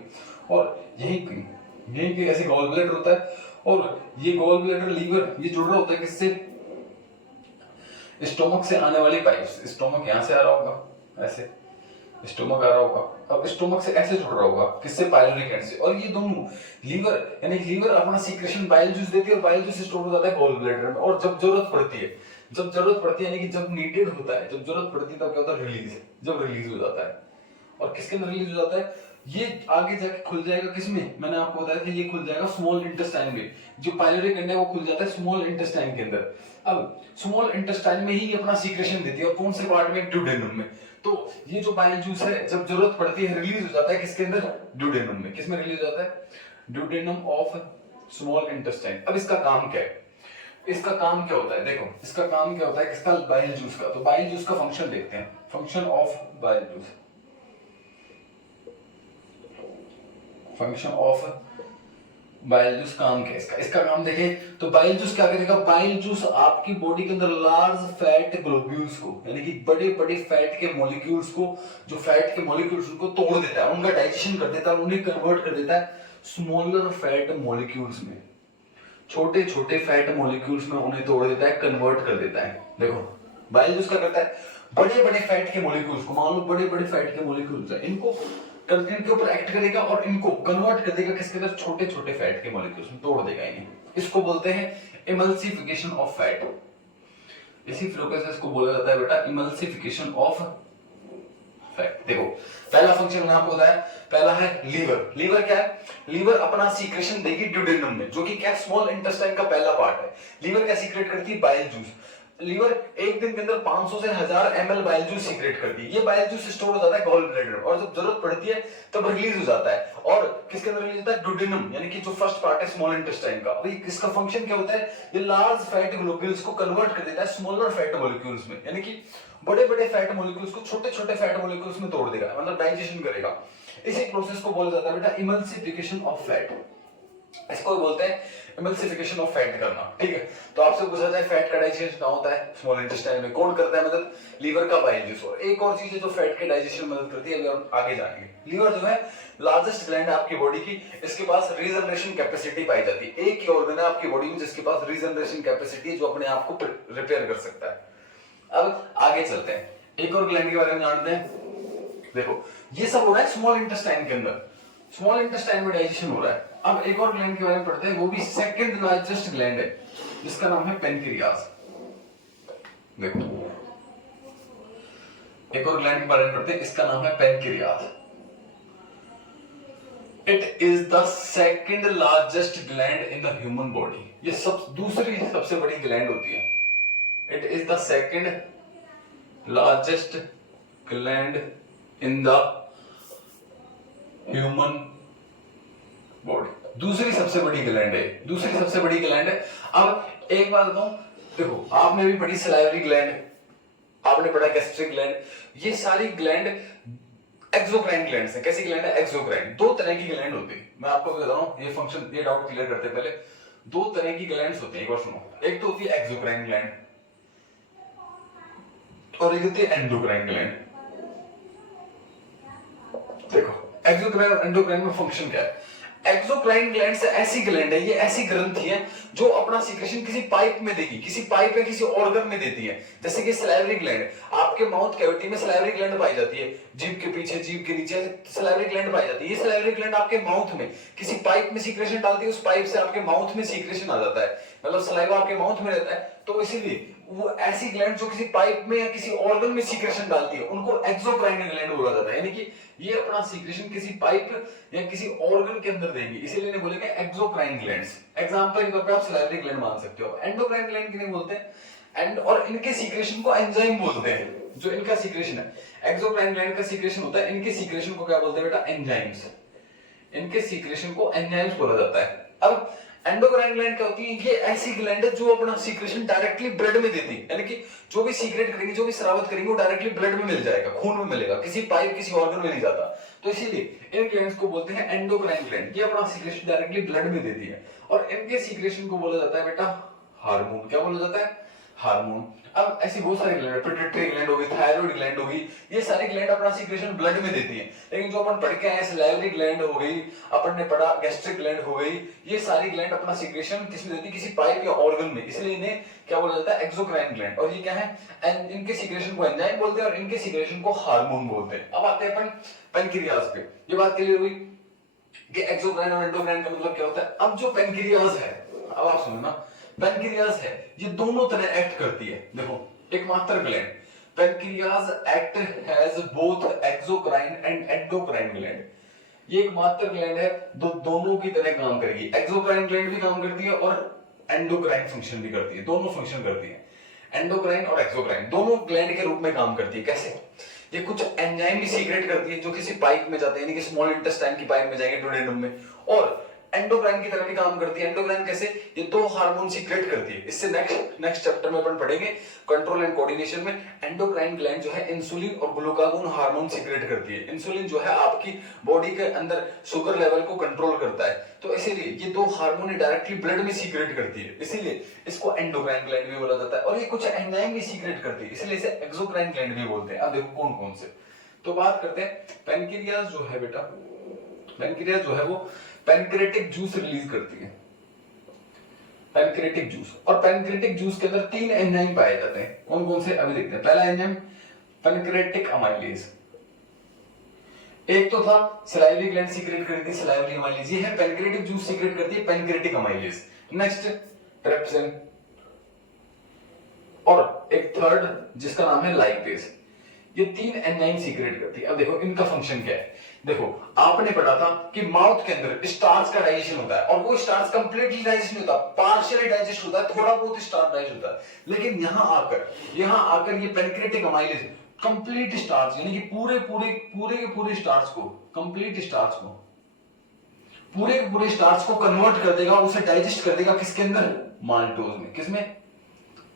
और यहीं ऐसे गॉल ब्लैडर होता है, और ये गॉल ब्लैडर लीवर ये जुड़ रहा होता है किससे, स्टोमक से आने वाली पाइप्स, स्टोमक यहां से आ रहा होगा, ऐसे स्टोमक आ रहा होगा, अब स्टोमक से ऐसे जुड़ रहा होगा किससे, पाइलोरिक एंड से, और ये दोनों लीवर यानी लीवर अपना सीक्रेशन बाइल जूस देती है और बाइल जूस स्टोर हो जाता है गॉल ब्लैडर में। और जब जरूरत पड़ती है यानी कि जब नीडेड होता है, जब जरूरत पड़ती है तब क्या होता है, रिलीज, जब रिलीज हो जाता है। और किसके अंदर रिलीज हो जाता है, ये आगे जाके खुल जाएगा किसमें, मैंने आपको बताया था ये खुल जाएगा स्मॉल इंटेस्टाइन में, जो पाइलोरिक एंड है वो खुल जाता है स्मॉल इंटेस्टाइन के अंदर। अब स्मॉल इंटेस्टाइन में ही अपना सीक्रेशन देती है, और कौन से पार्ट में, ड्यूडेनम में। तो ये जो बाइल जूस है जब जरूरत पड़ती है रिलीज हो जाता है किसके अंदर, ड्यूडेनम में। किसमें रिलीज हो जाता है, ड्यूडेनम ऑफ स्मॉल इंटेस्टाइन। अब इसका काम क्या है, इसका काम क्या होता है, देखो इसका काम क्या होता है किसका, बाइल जूस का। तो बाइल जूस का फंक्शन देखते हैं, function of bile juice, function of bile juice काम क्या है इसका, इसका काम देखें तो बाइल जूस क्या करेगा, बाइल जूस आपकी बॉडी के अंदर लार्ज फैट ग्लोब्यूल्स को, यानी कि बड़े बड़े फैट के मॉलिक्यूल्स को, जो फैट के मॉलिक्यूल्स उनको तोड़ देता है, उनका डाइजेशन कर देता है, उन्हें कन्वर्ट कर देता है स्मॉलर फैट मॉलिक्यूल्स में, छोटे छोटे फैट मॉलिक्यूल्स में उन्हें तोड़ देता है, कन्वर्ट कर देता है। देखो बाइल जूस क्या करता है, बड़े बड़े फैट के मॉलिक्यूल्स को, मान लो बड़े बड़े फैट के मॉलिक्यूल्स है, इनको इनके ऊपर एक्ट करेगा और इनको कन्वर्ट कर देगा किसके अंदर, छोटे छोटे फैट के मॉलिक्यूल्स में तोड़ देगा इन्हें। इसको बोलते हैं इमल्सिफिकेशन ऑफ फैट। इसी प्रोसेस को बोला जाता है बेटा इमल्सिफिकेशन ऑफ फैट। देखो पहला फंक्शन मैंने आपको बताया, पहला है लीवर। लीवर क्या है, लीवर अपना सीक्रेशन देगी ड्यूडेनम में, जो कि क्या स्मॉल इंटेस्टाइन का पहला पार्ट है। लीवर क्या सीक्रेट करती है, बाइल जूस। लीवर एक दिन के अंदर 500 से 1000 ml बाइल जूस सीक्रेट करती है। ये बाइल जूस स्टोर हो जाता है गॉल ब्लैडर में, और जब जरूरत पड़ती है तब रिलीज हो जाता है। और किसके अंदर रिलीज होता है, ड्यूडेनम, यानी कि जो फर्स्ट पार्ट है स्मॉल इंटेस्टाइन का। अभी इसका फंक्शन क्या होता है, ये लार्ज फैट ग्लोब्यूल्स को कन्वर्ट कर देता है स्मॉलर फैट मॉलिक्यूल्स में, यानी कि बड़े बड़े फैट मॉलिक्यूल्स को छोटे छोटे फैट मॉलिक्यूल्स में तोड़ देगा, मतलब डाइजेशन करेगा। इसी प्रोसेस को बोला जाता है बेटा इमल्सिफिकेशन ऑफ फैट। इसको बोलते हैं इमल्सिफिकेशन ऑफ फैट करना। ठीक है, तो आपसे पूछा जाए फैट का डाइजेशन कहां होता है, स्मॉल इंटेस्टाइन में। कौन करता है मदद, लीवर का बाइल जूस। और एक और चीज है जो फैट के डाइजेशन में मदद करती है, अभी हम आगे जानेंगे। लीवर जो है लार्जेस्ट ग्लैंड है आपकी बॉडी की, इसके पास रीजनरेशन कैपेसिटी पाई जाती है। एक ही ऑर्गन है आपकी बॉडी में जिसके पास रीजनरेशन कैपेसिटी है, जो अपने आप को रिपेयर कर सकता है। अब आगे चलते हैं, एक और ग्लैंड के बारे में जानते हैं। देखो ये सब हो रहा है स्मॉल इंटेस्टाइन के अंदर, स्मॉल इंटेस्टाइन में डाइजेशन हो रहा है। अब एक और ग्लैंड के बारे में पढ़ते हैं, वो भी सेकंड लार्जेस्ट ग्लैंड है, जिसका नाम है पेनक्रियास। देखो एक और ग्लैंड के बारे में पढ़ते हैं, इसका नाम है pancreas. It is the second largest gland in the human body. ये दूसरी सबसे बड़ी ग्लैंड होती है। It is the second largest gland in the human body, दूसरी सबसे बड़ी ग्लैंड है, दूसरी सबसे बड़ी ग्लैंड है। अब एक बात बताऊं, देखो आपने भी पढ़ी सलाइवरी ग्लैंड, आपने पढ़ा गैस्ट्रिक ग्लैंड, ये सारी ग्लैंड एक्सोक्राइन ग्लैंड्स हैं। कैसी ग्लैंड है, एक्सोक्राइन। दो तरह की ग्लैंड होती है, मैं आपको बता रहा हूं, ये फंक्शन, ये डाउट क्लियर करते पहले। दो तरह की ग्लैंड्स होती है, एक बार सुनो। एक तो होती है एक्सोक्राइन ग्लैंड और एक होती है एंडोक्राइन ग्लैंड। देखो एक्सोक्राइन और एंडोक्राइन में फंक्शन क्या है। एक्सोक्राइन ग्लैंड ऐसी ग्लैंड है, ये ऐसी ग्रंथि है जो अपना सीक्रेशन किसी पाइप में देगी, किसी पाइप या किसी ऑर्गन में देती है। जैसे कि सलाइवरी ग्लैंड, आपके माउथ कैविटी में सलाइवरी ग्लैंड पाई जाती है, जीभ के पीछे, जीभ के नीचे सलाइवरी ग्लैंड पाई जाती है। ये सलाइवरी ग्लैंड आपके माउथ में किसी पाइप में सीक्रेशन डालती है, उस पाइप से आपके माउथ में सीक्रेशन आ जाता है, मतलब सलाइवा आपके माउथ में रहता है। तो इसीलिए वो ऐसी ग्लैंड जो किसी पाइप में या किसी ऑर्गन में सीक्रेशन डालती है उनको एक्सोक्राइन ग्लैंड बोला जाता है। यानी कि ये अपना सीक्रेशन किसी पाइप या किसी ऑर्गन के अंदर देंगे, इसीलिए इन्हें बोलेंगे एक्सोक्राइन ग्लैंड्स। एग्जांपल के तौर पे आप सलाइवरी ग्लैंड मान सकते हो। एंडोक्राइन ग्लैंड किन्हें बोलते हैं? एंड और इनके सीक्रेशन को एंजाइम बोलते हैं। जो इनका सीक्रेशन है, एक्सोक्राइन ग्लैंड का सीक्रेशन होता है, इनके सीक्रेशन को क्या बोलते हैं बेटा? एंजाइम्स। इनके सीक्रेशन को एंजाइम्स बोला जाता है। अब एंडोक्राइन ग्लैंड क्या होती है? ये ऐसी ग्लैंड है जो अपना सीक्रेशन डायरेक्टली ब्लड में देती है, यानी कि जो भी सीक्रेट करेंगे, जो भी स्रावित करेंगे, वो डायरेक्टली ब्लड में मिल जाएगा, खून में मिलेगा, किसी पाइप किसी ऑर्गन में नहीं जाता। तो इसीलिए इन ग्लैंड्स को बोलते हैं एंडोक्राइन ग्लैंड। ये अपना सीक्रेशन डायरेक्टली ब्लड में देती है और इनके सीक्रेशन को बोला जाता है बेटा हार्मोन। क्या बोला जाता है? हार्मोन। अब ऐसी बहुत सारी ग्लैंड, पिट्यूटरी ग्लैंड होगी, थायराइड ग्लैंड होगी, ये सारी ग्लैंड अपना सीक्रेशन ब्लड में देती है। लेकिन जो अपन पढ़ के आए, सलाइवरी ग्लैंड हो गई, अपन ने पढ़ा गैस्ट्रिक ग्लैंड हो गई, ये सारी ग्लैंड अपना सीक्रेशन किसमें देती है? किसी पाइप या ऑर्गन में, इसलिए इन्हें क्या बोला जाता है? Exocrine gland. और ये क्या है? इनके सीक्रेशन को एंजाइम बोलते हैं और इनके सीक्रेशन को हार्मोन बोलते हैं। अब आते हैं अपन पेनक्रियाज पे। ये बात क्लियर हुई कि एक्सोक्राइन और एंडोक्राइन का मतलब क्या होता है। अब जो पेनक्रियाज है, अब आप सुनो ना, पेनक्रियाज है ये दोनों तरह एक्ट करती है। देखो, एक मात्र gland, pancreas act has both exocrine and endocrine gland. ये एक मात्र ग्लैंड है, दोनों की तरह काम करेगी। एक्सोक्राइन ग्लैंड भी काम करती है और एंडोक्राइन फंक्शन भी करती है, दोनों फंक्शन करती है। एंडोक्राइन और एक्सोक्राइन दोनों ग्लैंड के रूप में काम करती है। कैसे? ये कुछ एंजाइम भी सीक्रेट करती है जो किसी पाइप में जाते हैं, यानी कि स्मॉल इंटेस्टाइन की पाइप में जाएंगे, डुडेनम में, और एंडोक्राइन की तरह भी काम करती है। एंडोक्राइन कैसे? ये दो हार्मोन सीक्रेट करती है। इससे नेक्स्ट चैप्टर में अपन पढ़ेंगे कंट्रोल एंड कोऑर्डिनेशन में। एंडोक्राइन ग्लैंड जो है इंसुलिन और ग्लूकागोन हार्मोन सीक्रेट करती है। इंसुलिन जो है आपकी बॉडी के अंदर शुगर लेवल को कंट्रोल करता है, तो इसीलिए ये दो हार्मोन डायरेक्टली ब्लड में सीक्रेट करती है, इसीलिए इसको एंडोक्राइन ग्लैंड भी बोला जाता है। और ये कुछ एंजाइम भी सीक्रेट करती है, इसलिए इसे एक्सोक्राइन ग्लैंड भी बोलते हैं। अब देखो कौन कौन से, तो बात करते हैं पेनक्रियाज जो है बेटा, पेनक्रियाज जो है वो पैनक्रेटिक जूस रिलीज करती है, पैनक्रेटिक जूस। और पैनक्रेटिक जूस के अंदर 3 एंजाइम पाए जाते हैं। कौन कौन से अभी देखते हैं। पहला एंजाइम पैनक्रेटिक अमाइलेज, एक तो था सलाइवरी ग्लैंड सीक्रेट करती है सलाइवरी अमाइलेज, ये है पैनक्रेटिक जूस सीक्रेट करती है पैनक्रेटिक अमाइलेज। नेक्स्ट ट्रिप्सिन, और एक थर्ड जिसका नाम है लाइपेज। ये 3 एंजाइम सीक्रेट करती है। अब देखो इनका फंक्शन क्या है। देखो, आपने पढ़ा था कि माउथ के अंदर स्टार्च का डाइजेशन होता है, और वो स्टार्च कंप्लीटली डाइजेस्ट नहीं होता, पार्शियली डाइजेस्ट होता है, थोड़ा बहुत स्टार्च डाइजेस्ट होता है। लेकिन यहां आकर ये पैनक्रेटिक अमाइलेज कंप्लीट स्टार्च, यानी कि पूरे के पूरे स्टार्च को, कंप्लीट स्टार्च को, पूरे के पूरे स्टार्च को कन्वर्ट कर देगा, उसे डाइजेस्ट कर देगा किसके अंदर? माल्टोज में। किसमें?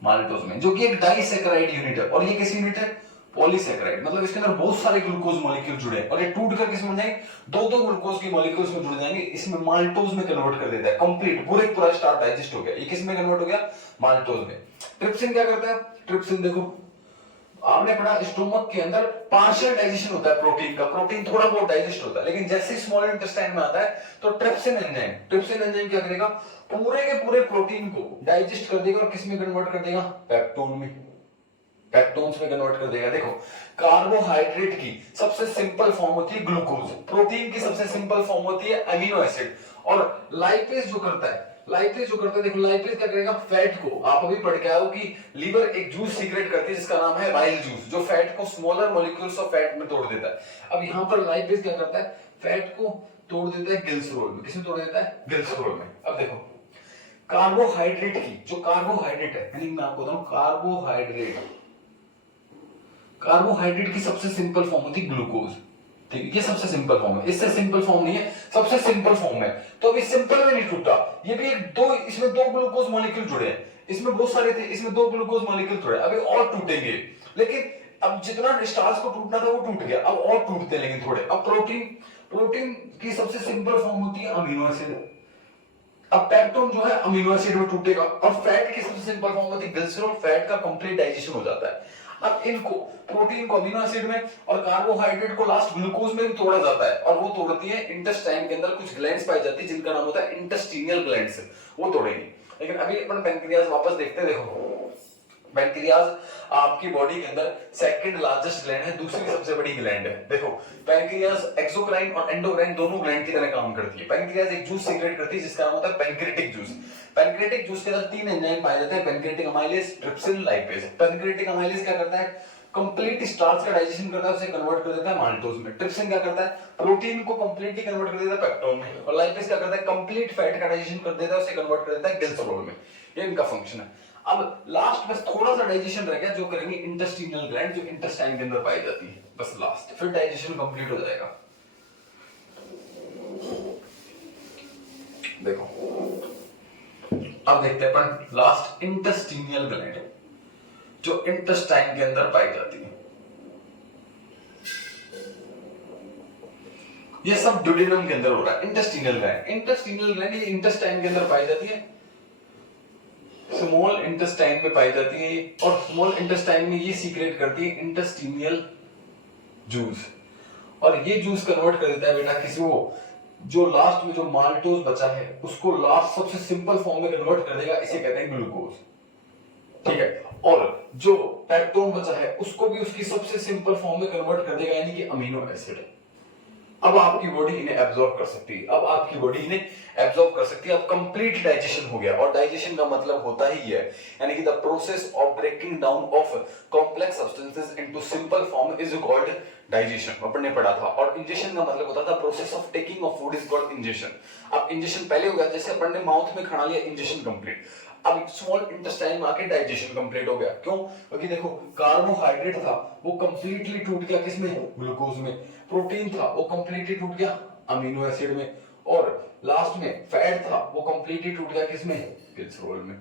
माल्टोज में, जो कि एक डाइसैकेराइड यूनिट है। और ये किस यूनिट है? पॉलीसैकेराइड। मतलब इसके अंदर बहुत सारे ग्लूकोज मॉलिक्यूल जुड़े हैं और ये टूट कर किसमें जाएंगे? दो ग्लूकोज की मॉलिक्यूल्स में जुड़ जाएंगे, इसमें माल्टोज में कन्वर्ट कर देता है। कंप्लीट पूरा स्टार्च डाइजेस्ट हो गया। ये किस में कन्वर्ट हो गया? माल्टोज में। ट्रिप्सिन क्या करता है? ट्रिप्सिन देखो, आपने पढ़ा स्टोमक के अंदर पार्शियल डाइजेशन होता है प्रोटीन का, प्रोटीन थोड़ा बहुत डाइजेस्ट होता है, लेकिन जैसे स्मॉल इंटेस्टाइन में आता है तो ट्रिप्सिन एंजाइम क्या करेगा? पूरे के पूरे प्रोटीन को डाइजेस्ट कर देगा और किस में कन्वर्ट कर देगा? पेप्टोन में, पेप्टोन्स में कन्वर्ट कर देगा। देखो, कार्बोहाइड्रेट की सबसे सिंपल फॉर्म होती है ग्लूकोज, प्रोटीन की सबसे सिंपल फॉर्म होती है अमीनो एसिड, और लाइपेज जो करता है, देखो लाइपेज क्या करेगा? फैट को, आप अभी पढ़ के आए हो कि लीवर एक जूस सीक्रेट करती है जिसका नाम है बाइल जूस, जो फैट को स्मॉलर मॉलिक्यूल्स ऑफ फैट में तोड़ देता है। अब यहाँ पर लाइपेज क्या करता है? फैट को तोड़ देता है ग्लिसरॉल में। किसमें तोड़ देता है? ग्लिसरॉल में। अब देखो, कार्बोहाइड्रेट की, जो कार्बोहाइड्रेट है, यानी मैं आपको बताऊं, कार्बोहाइड्रेट की सबसे सिंपल फॉर्म होती है ग्लूकोज। ठीक है, ये सबसे सिंपल फॉर्म है, इससे सिंपल फॉर्म नहीं है, सबसे सिंपल फॉर्म है। तो अभी सिंपल में नहीं टूटा, ये भी इसमें 2 ग्लूकोज मॉलिक्यूल जुड़े हैं, इसमें बहुत सारे थे, इसमें 2 ग्लूकोज मॉलिक्यूल जुड़े, अभी और टूटेंगे। लेकिन अब जितना स्टार्च को टूटना था वो टूट गया, अब और टूटते हैं लेकिन थोड़े। अब प्रोटीन की सबसे सिंपल फॉर्म होती है अमीनो एसिड। अब पेप्टोन जो है अमीनो एसिड में टूटेगा, और फैट की सबसे सिंपल फॉर्म होती है ग्लिसरॉल, फैट का कंप्लीट डाइजेशन हो जाता है। अब इनको प्रोटीन को अमीनो एसिड में और कार्बोहाइड्रेट को लास्ट ग्लूकोज में भी तोड़ा जाता है, और वो तोड़ती है इंटेस्टाइन के अंदर कुछ ग्लैंड्स पाई जाती है जिनका नाम होता है इंटेस्टिनियल ग्लैंड्स, वो तोड़ेंगे। लेकिन अभी अपन पैंक्रियाज वापस देखते हैं। देखो पैंक्रियाज आपकी बॉडी के अंदर सेकंड लार्जेस्ट ग्लैंड है, दूसरी सबसे बड़ी ग्लैंड है। देखो पैंक्रियाज एक्सोक्राइन और एंडोक्राइन दोनों ग्लैंड की तरह काम करती है। पैंक्रियाज एक जूस सीक्रेट करती है जिसका नाम होता है पैंक्रियाटिक जूस। पैंक्रियाटिक जूस के अंदर तीन एंजाइम पाए जाते हैं, pancreatic amylase, trypsin, lipase. Pancreatic amylase क्या करता है, कंप्लीट स्टार्च का डाइजेशन करता है, उसे कन्वर्ट कर देता है माल्टोज में। ट्रिप्सिन क्या करता है, प्रोटीन को कंप्लीटली कन्वर्ट कर देता है पेप्टोन में। और लाइपेज क्या करता है, कंप्लीट फैट का डाइजेशन कर देता है, उसे कन्वर्ट कर देता है ग्लिसरॉल में। ये इनका फंक्शन है। अब लास्ट बस थोड़ा सा डाइजेशन रह गया, जो करेंगे इंटेस्टिनल ग्लैंड, जो इंटेस्टाइन के अंदर पाई जाती है, बस लास्ट, फिर डाइजेशन कंप्लीट हो जाएगा। देखो अब देखते हैं अपन लास्ट इंटेस्टिनियल ग्लैंड, जो इंटेस्टाइन के अंदर पाई जाती है। ये सब ड्यूडेनम के अंदर हो रहा है। इंटेस्टिनियल ग्लैंड, इंटेस्टिनियल ग्लैंड ये इंटेस्टाइन के अंदर पाई जाती है, स्मॉल इंटेस्टाइन में पाई जाती है, और स्मॉल इंटेस्टाइन में ये सीक्रेट करती है इंटेस्टिनियल जूस, और ये जूस कन्वर्ट कर देता है बेटा किसी को, जो लास्ट में जो माल्टोज बचा है उसको लास्ट सबसे सिंपल फॉर्म में कन्वर्ट कर देगा, इसे कहते हैं ग्लूकोज। ठीक है, और जो पेप्टोन बचा है उसको भी उसकी सबसे सिंपल फॉर्म में कन्वर्ट कर देगा, यानी कि अमीनो एसिड। अब आपकी बॉडी इन्हें एब्जॉर्ब कर सकती है, अब आपकी बॉडी इन्हें एब्जॉर्ब कर सकती है। अब कंप्लीट डाइजेशन हो गया, और डाइजेशन का मतलब होता ही है, यानी कि the process of breaking down of complex substances into simple form is called digestion, अपन ने पढ़ा था। और इंजेशन का मतलब होता था process of taking of food is called ingestion. अब इंजेशन पहले हो गया, जैसे अपन ने माउथ में खाना लिया, इंजेशन कंप्लीट। अब स्मॉल इंटेस्टाइन में आके डाइजेशन कंप्लीट हो गया। क्यों? क्योंकि देखो कार्बोहाइड्रेट था वो कंप्लीटली टूट गया किसमें, ग्लूकोज में। प्रोटीन था वो कंप्लीटली टूट गया अमीनो एसिड में, और लास्ट में फैट था वो कंप्लीटली टूट गया किसमें, ग्लिसरॉल में।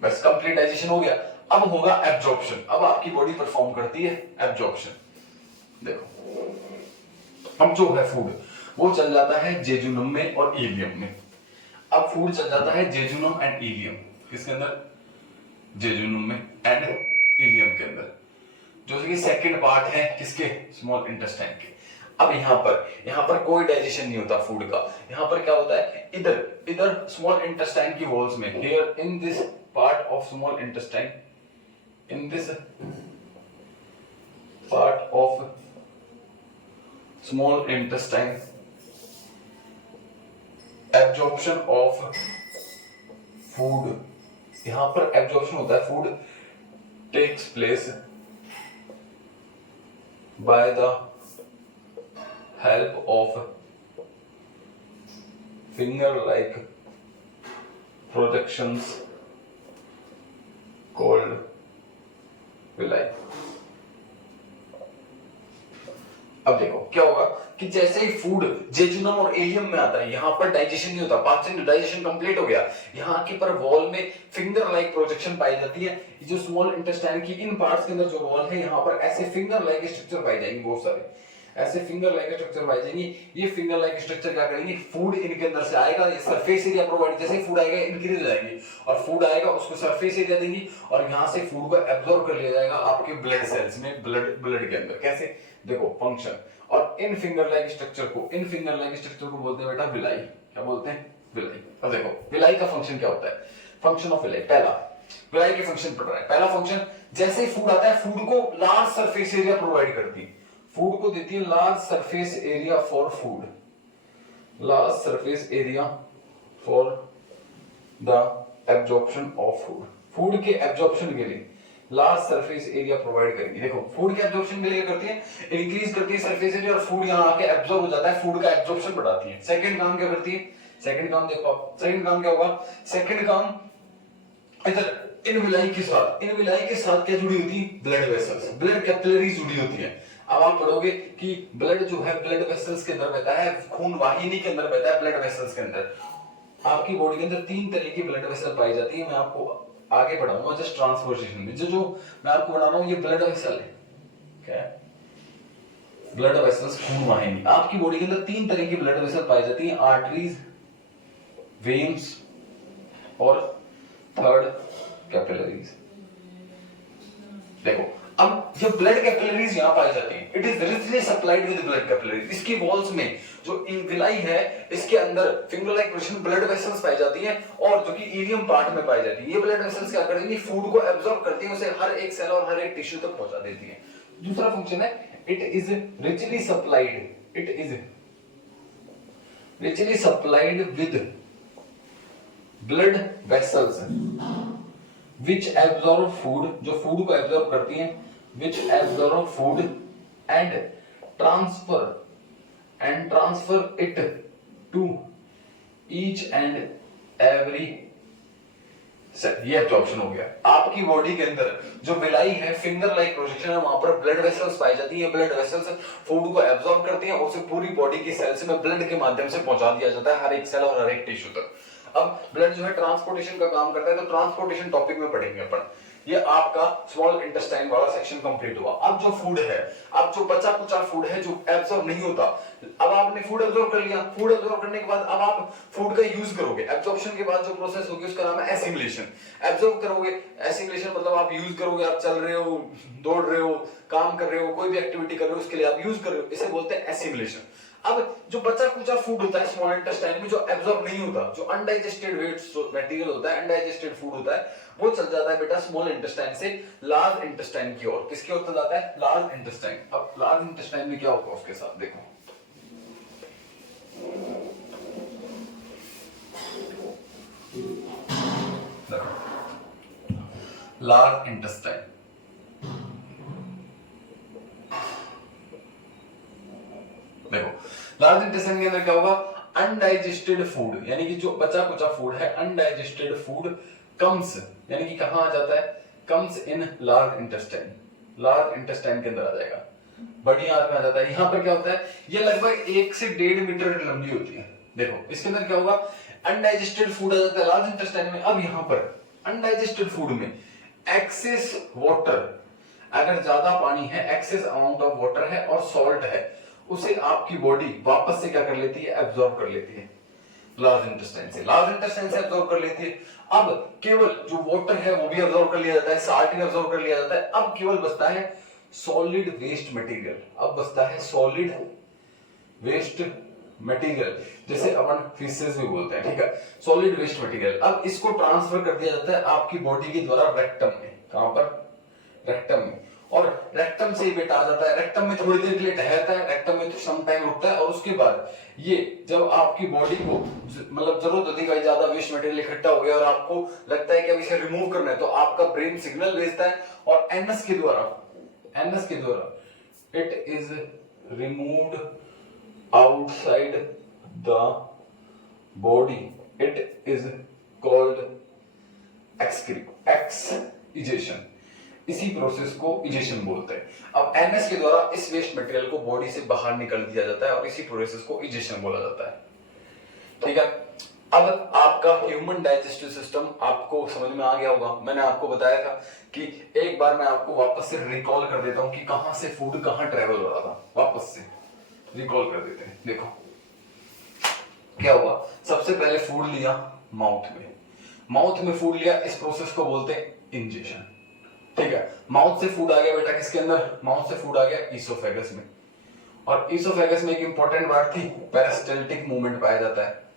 बस कंप्लीट डाइजेशन हो गया। अब होगा एब्जॉर्प्शन, अब आपकी बॉडी परफॉर्म करती है एब्जॉर्प्शन। देखो अब जो है फूड वो चल जाता है जेजुनम में और इलियम में। अब फूड चल जाता है जेजुनम एंड इलियम, किसके अंदर, जेजुनम में एंड इलियम के अंदर, जो कि सेकंड पार्ट है किसके, स्मॉल इंटेस्टाइन के। अब यहाँ पर कोई डाइजेशन नहीं होता फूड का। यहाँ पर क्या होता है, इधर स्मॉल इंटेस्टाइन की वॉल्स में, here in this part of small intestine, in this part of small intestine, absorption of food, यहां पर एब्जॉर्प्शन होता है, food takes place by the help of finger like projections called villi. अब देखो क्या होगा कि जैसे ही फूड जेजुनम और इलियम में आता है, यहाँ पर डाइजेशन नहीं होता, पाचन डाइजेशन कंप्लीट हो गया। यहाँ की पर वॉल में फिंगर लाइक प्रोजेक्शन पाई जाती है। जो स्मॉल इंटेस्टाइन की इन पार्ट्स के अंदर जो वॉल है, यहाँ पर ऐसे फिंगर लाइक स्ट्रक्चर पाई जाएंगे, बहुत सारे ऐसे फिंगर लाइक स्ट्रक्चर पाई जाएंगे। ये फिंगर लाइक स्ट्रक्चर क्या करेंगे, फूड इनके अंदर से आएगा, ये सरफेस एरिया प्रोवाइड, जैसे फूड आएगा इंक्रीज हो जाएगी, और फूड आएगा उसको सरफेस एरिया देंगी, और यहाँ से फूड को एब्जॉर्ब कर लिया जाएगा आपके ब्लड सेल्स में, ब्लड के अंदर। कैसे, देखो फंक्शन। और इन फिंगर लाइक स्ट्रक्चर को बोलते हैं बेटा विलाई। क्या बोलते हैं, विलाई। अब देखो विलाई का फंक्शन क्या होता है, फंक्शन ऑफ विलाई। पहला विलाई के फंक्शन पढ़ रहा है। पहला फंक्शन, जैसे ही फूड आता है फूड को लार्ज सरफेस एरिया प्रोवाइड करती है, फूड को देती है large surface area for food, large surface area for the absorption of food. Food के एब्जॉर्प्शन के लिए लार्ज सरफेस एरिया प्रोवाइड करेंगे। देखो फूड के एब्जॉर्प्शन के लिए करती है, इंक्रीज करती है सरफेस एरिया, और फूड यहाँ आके एब्जॉर्ब हो जाता है, फूड का एब्जॉर्प्शन बढ़ाती है। सेकंड काम क्या करती है, सेकंड काम देखो आप, सेकंड काम क्या होगा, सेकंड काम इधर इन विलाई के साथ क्या जुड़ी होती है, ब्लड वेसल्स, ब्लड कैपिलरीज जुड़ी होती है। अब आप पढ़ोगे कि ब्लड जो है ब्लड वेसल्स के अंदर बहता है, खून वाहिनी के अंदर बहता है, ब्लड वेसल्स के अंदर। आपकी बॉडी के अंदर 3 तरह की ब्लड वेसल पाई जाती है, मैं आपको आगे पढ़ाऊंगा जस्ट ट्रांसपोर्टेशन में। जो मैं आपको बता रहा हूं ये ब्लड वेसल है, क्या ब्लड वेसल्स, खून वाहिनी। आपकी बॉडी के अंदर 3 तरह की ब्लड वेसल पाई जाती हैं, आर्टरीज, वेन्स और थर्ड कैपिलरीज। देखो ये ब्लड कैपिलरीज यहाँ पाई जाती है। It is richly supplied with blood capillaries. इसकी वॉल्स में जो विलाई है इसके अंदर finger like position blood vessels पाई जाती हैं और जो कि इलियम पार्ट में पाई जाती है। ये ब्लड वेसल्स क्या करेंगी, फूड को एब्जॉर्ब करती है, उसे हर एक सेल और हर एक टिश्यू तक पहुंचा देती है। दूसरा फंक्शन है it is richly supplied, it is richly supplied with blood vessels which absorb food, जो फूड को एब्जॉर्ब करती हैं, which absorb food and transfer it to each and every cell। ये ऑप्शन हो गया। आपकी बॉडी के अंदर जो विलाई है, फिंगर लाइक प्रोजेक्शन है, वहां पर ब्लड वेसल्स पाई जाती है। ब्लड वेसल्स फूड को एब्जॉर्ब करती हैं और उसे पूरी बॉडी की सेल्स में ब्लड के माध्यम से पहुंचा दिया जाता है, हर एक सेल और हर एक टिश्यू तक। अब ब्लड जो है ट्रांसपोर्टेशन का काम करता है, तो ट्रांसपोर्टेशन टॉपिक में पढ़ेंगे अपन। ये आपका स्मॉल इंटेस्टाइन वाला सेक्शन कंप्लीट हुआ। अब जो फूड है, अब जो बचा कुचा फूड है जो एब्जॉर्ब नहीं होता, अब आपने फूड एब्जॉर्ब कर लिया। फूड एब्जॉर्ब करने के बाद अब आप फूड का यूज करोगे। एब्जॉर्प्शन के बाद जो प्रोसेस होगी उसका नाम है एसिमिलेशन। एब्जॉर्ब करोगे, एसिमिलेशन मतलब आप यूज करोगे, आप चल रहे हो, दौड़ रहे हो, काम कर रहे हो, कोई भी एक्टिविटी कर रहे हो, उसके लिए आप यूज कर रहे हो, इसे बोलते हैं एसिमिलेशन। अब जो बचा कुचा फूड होता है स्मॉल इंटेस्टाइन में जो एब्जॉर्ब नहीं होता, जो अनडाइजेस्टेड वेस्ट मटेरियल होता है, अनडाइजेस्टेड फूड होता है, वो चल जाता है बेटा स्मॉल इंटेस्टाइन से लार्ज इंटेस्टाइन की ओर। किसकी ओर चल जाता है? Large intestine. अब लार्ज इंटेस्टाइन में क्या होगा उसके साथ देखो, लार्ज इंटेस्टाइन, देखो लार्ज इंटेस्टाइन के अंदर क्या होगा, अनडाइजेस्टेड फूड, यानी कि जो बचा कुचा फूड है, अनडाइजेस्टेड फूड कम्स, यानी कि कहां आ जाता है, comes in large intestine, large intestine के अंदर आ जाएगा, बड़ी आंत में आ जाता है। यहां पर क्या होता है, ये लगभग 1 से 1.5 मीटर लंबी होती है। देखो इसके अंदर क्या होगा, अनडाइजेस्टेड फूड आ जाता है लार्ज इंटेस्टाइन में। अब यहां पर अनडाइजेस्टेड फूड में एक्सेस वाटर, अगर ज्यादा पानी है, एक्सेस अमाउंट ऑफ वाटर है और सॉल्ट है, उसे आपकी बॉडी वापस से क्या कर लेती है, एब्जॉर्ब कर लेती है लार्ज इंटेस्टाइन से, लार्ज इंटेस्टाइन से एब्जॉर्ब कर लेती है। अब केवल जो वाटर है वो भी एब्जॉर्ब कर लिया जाता है, साल्ट भी एब्जॉर्ब कर लिया जाता है। अब केवल बचता है सॉलिड वेस्ट मटेरियल, अब बचता है सॉलिड वेस्ट मटेरियल, जैसे अपन फिशेस भी बोलते हैं, ठीक है, सॉलिड वेस्ट मटेरियल। अब इसको ट्रांसफर कर दिया जाता है आपकी बॉडी के द्वारा रेक्टम में। कहां पर? रेक्टम में। और रेक्टम से बेटा आ जाता है, रेक्टम में थोड़ी देर के लिए ठहरता है, रेक्टम में तो सम टाइम रुकता है और उसके बाद ये जब आपकी बॉडी को मतलब जरूरत होती है, ज्यादा वेस्ट मटेरियल इकट्ठा हो गया और आपको लगता है कि अब इसे रिमूव करना है, तो आपका ब्रेन सिग्नल भेजता है और एनएस के द्वारा it is removed outside the body, it is called egestion. इसी प्रोसेस को इजेशन बोलते हैं। अब एनएस के द्वारा इस वेस्ट मटेरियल को बॉडी से बाहर निकल दिया जाता है और इसी प्रोसेस को इजेशन बोला जाता है, ठीक है। अब आपका ह्यूमन डाइजेस्टिव सिस्टम आपको समझ में आ गया होगा। मैंने आपको बताया था कि एक बार मैं आपको वापस से रिकॉल कर देता हूं कि कहां से फूड कहां ट्रेवल हो रहा था, वापस से रिकॉल कर देते हैं। देखो क्या हुआ, सबसे पहले फूड लिया माउथ में फूड लिया, इस प्रोसेस को बोलते हैं इंजेशन, ठीक है। माउथ से फूड आ गया बेटा किसके अंदर, माउथ से फूड आ गया ईसोफेगस में, और ईसोफेगस में एक इंपॉर्टेंट बात थी, पेरिस्टाल्टिक मूवमेंट पाया जाता है।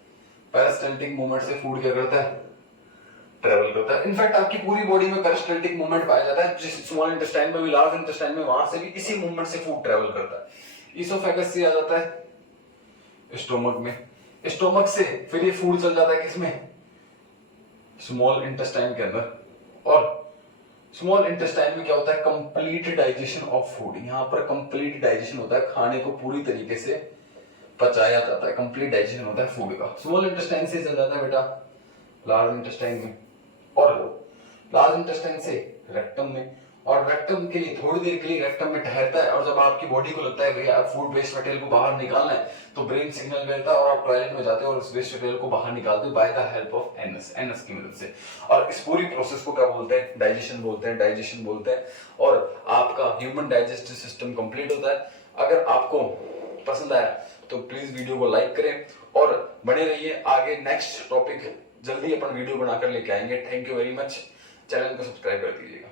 पेरिस्टाल्टिक मूवमेंट से फूड क्या करता है, ट्रेवल करता है। इनफैक्ट आपकी पूरी बॉडी में पेरिस्टाल्टिक मूवमेंट पाया जाता है, जिस स्मॉल इंटेस्टाइन में भी, लार्ज इंटेस्टाइन में, वहां से भी इसी मूवमेंट से फूड ट्रेवल करता है। ईसोफेगस से आ जाता है स्टोमक में, स्टोमक से फिर ये फूड चल जाता है किसमें, स्मॉल इंटेस्टाइन के अंदर। और स्मॉल इंटेस्टाइन में क्या होता है, कंप्लीट डाइजेशन ऑफ फूड। यहां पर कंप्लीट डाइजेशन होता है, खाने को पूरी तरीके से पचाया जाता है, कंप्लीट डाइजेशन होता है फूड का। स्मॉल इंटेस्टाइन से चल जाता है बेटा लार्ज इंटेस्टाइन में, और लार्ज इंटेस्टाइन से रेक्टम में, और रेक्टम के लिए थोड़ी देर के लिए रेक्टम में ठहरता है। और जब आपकी बॉडी को लगता है भैया फूड वेस्ट मटेरियल को बाहर निकालना है, तो ब्रेन सिग्नल भेजता है और आप टॉयलेट में जाते हो और उस वेस्ट मटेरियल को बाहर निकालते हो bye the help of NS की मदद से। और इस पूरी प्रोसेस को क्या बोलते हैं, डाइजेशन बोलते हैं। और आपका ह्यूमन डाइजेस्टिव सिस्टम कंप्लीट होता है। अगर आपको पसंद आया तो प्लीज वीडियो को लाइक करें और बने रहिए। आगे नेक्स्ट टॉपिक जल्दी अपन वीडियो बनाकर लेके आएंगे। Thank you very much, channel को सब्सक्राइब कर दीजिएगा।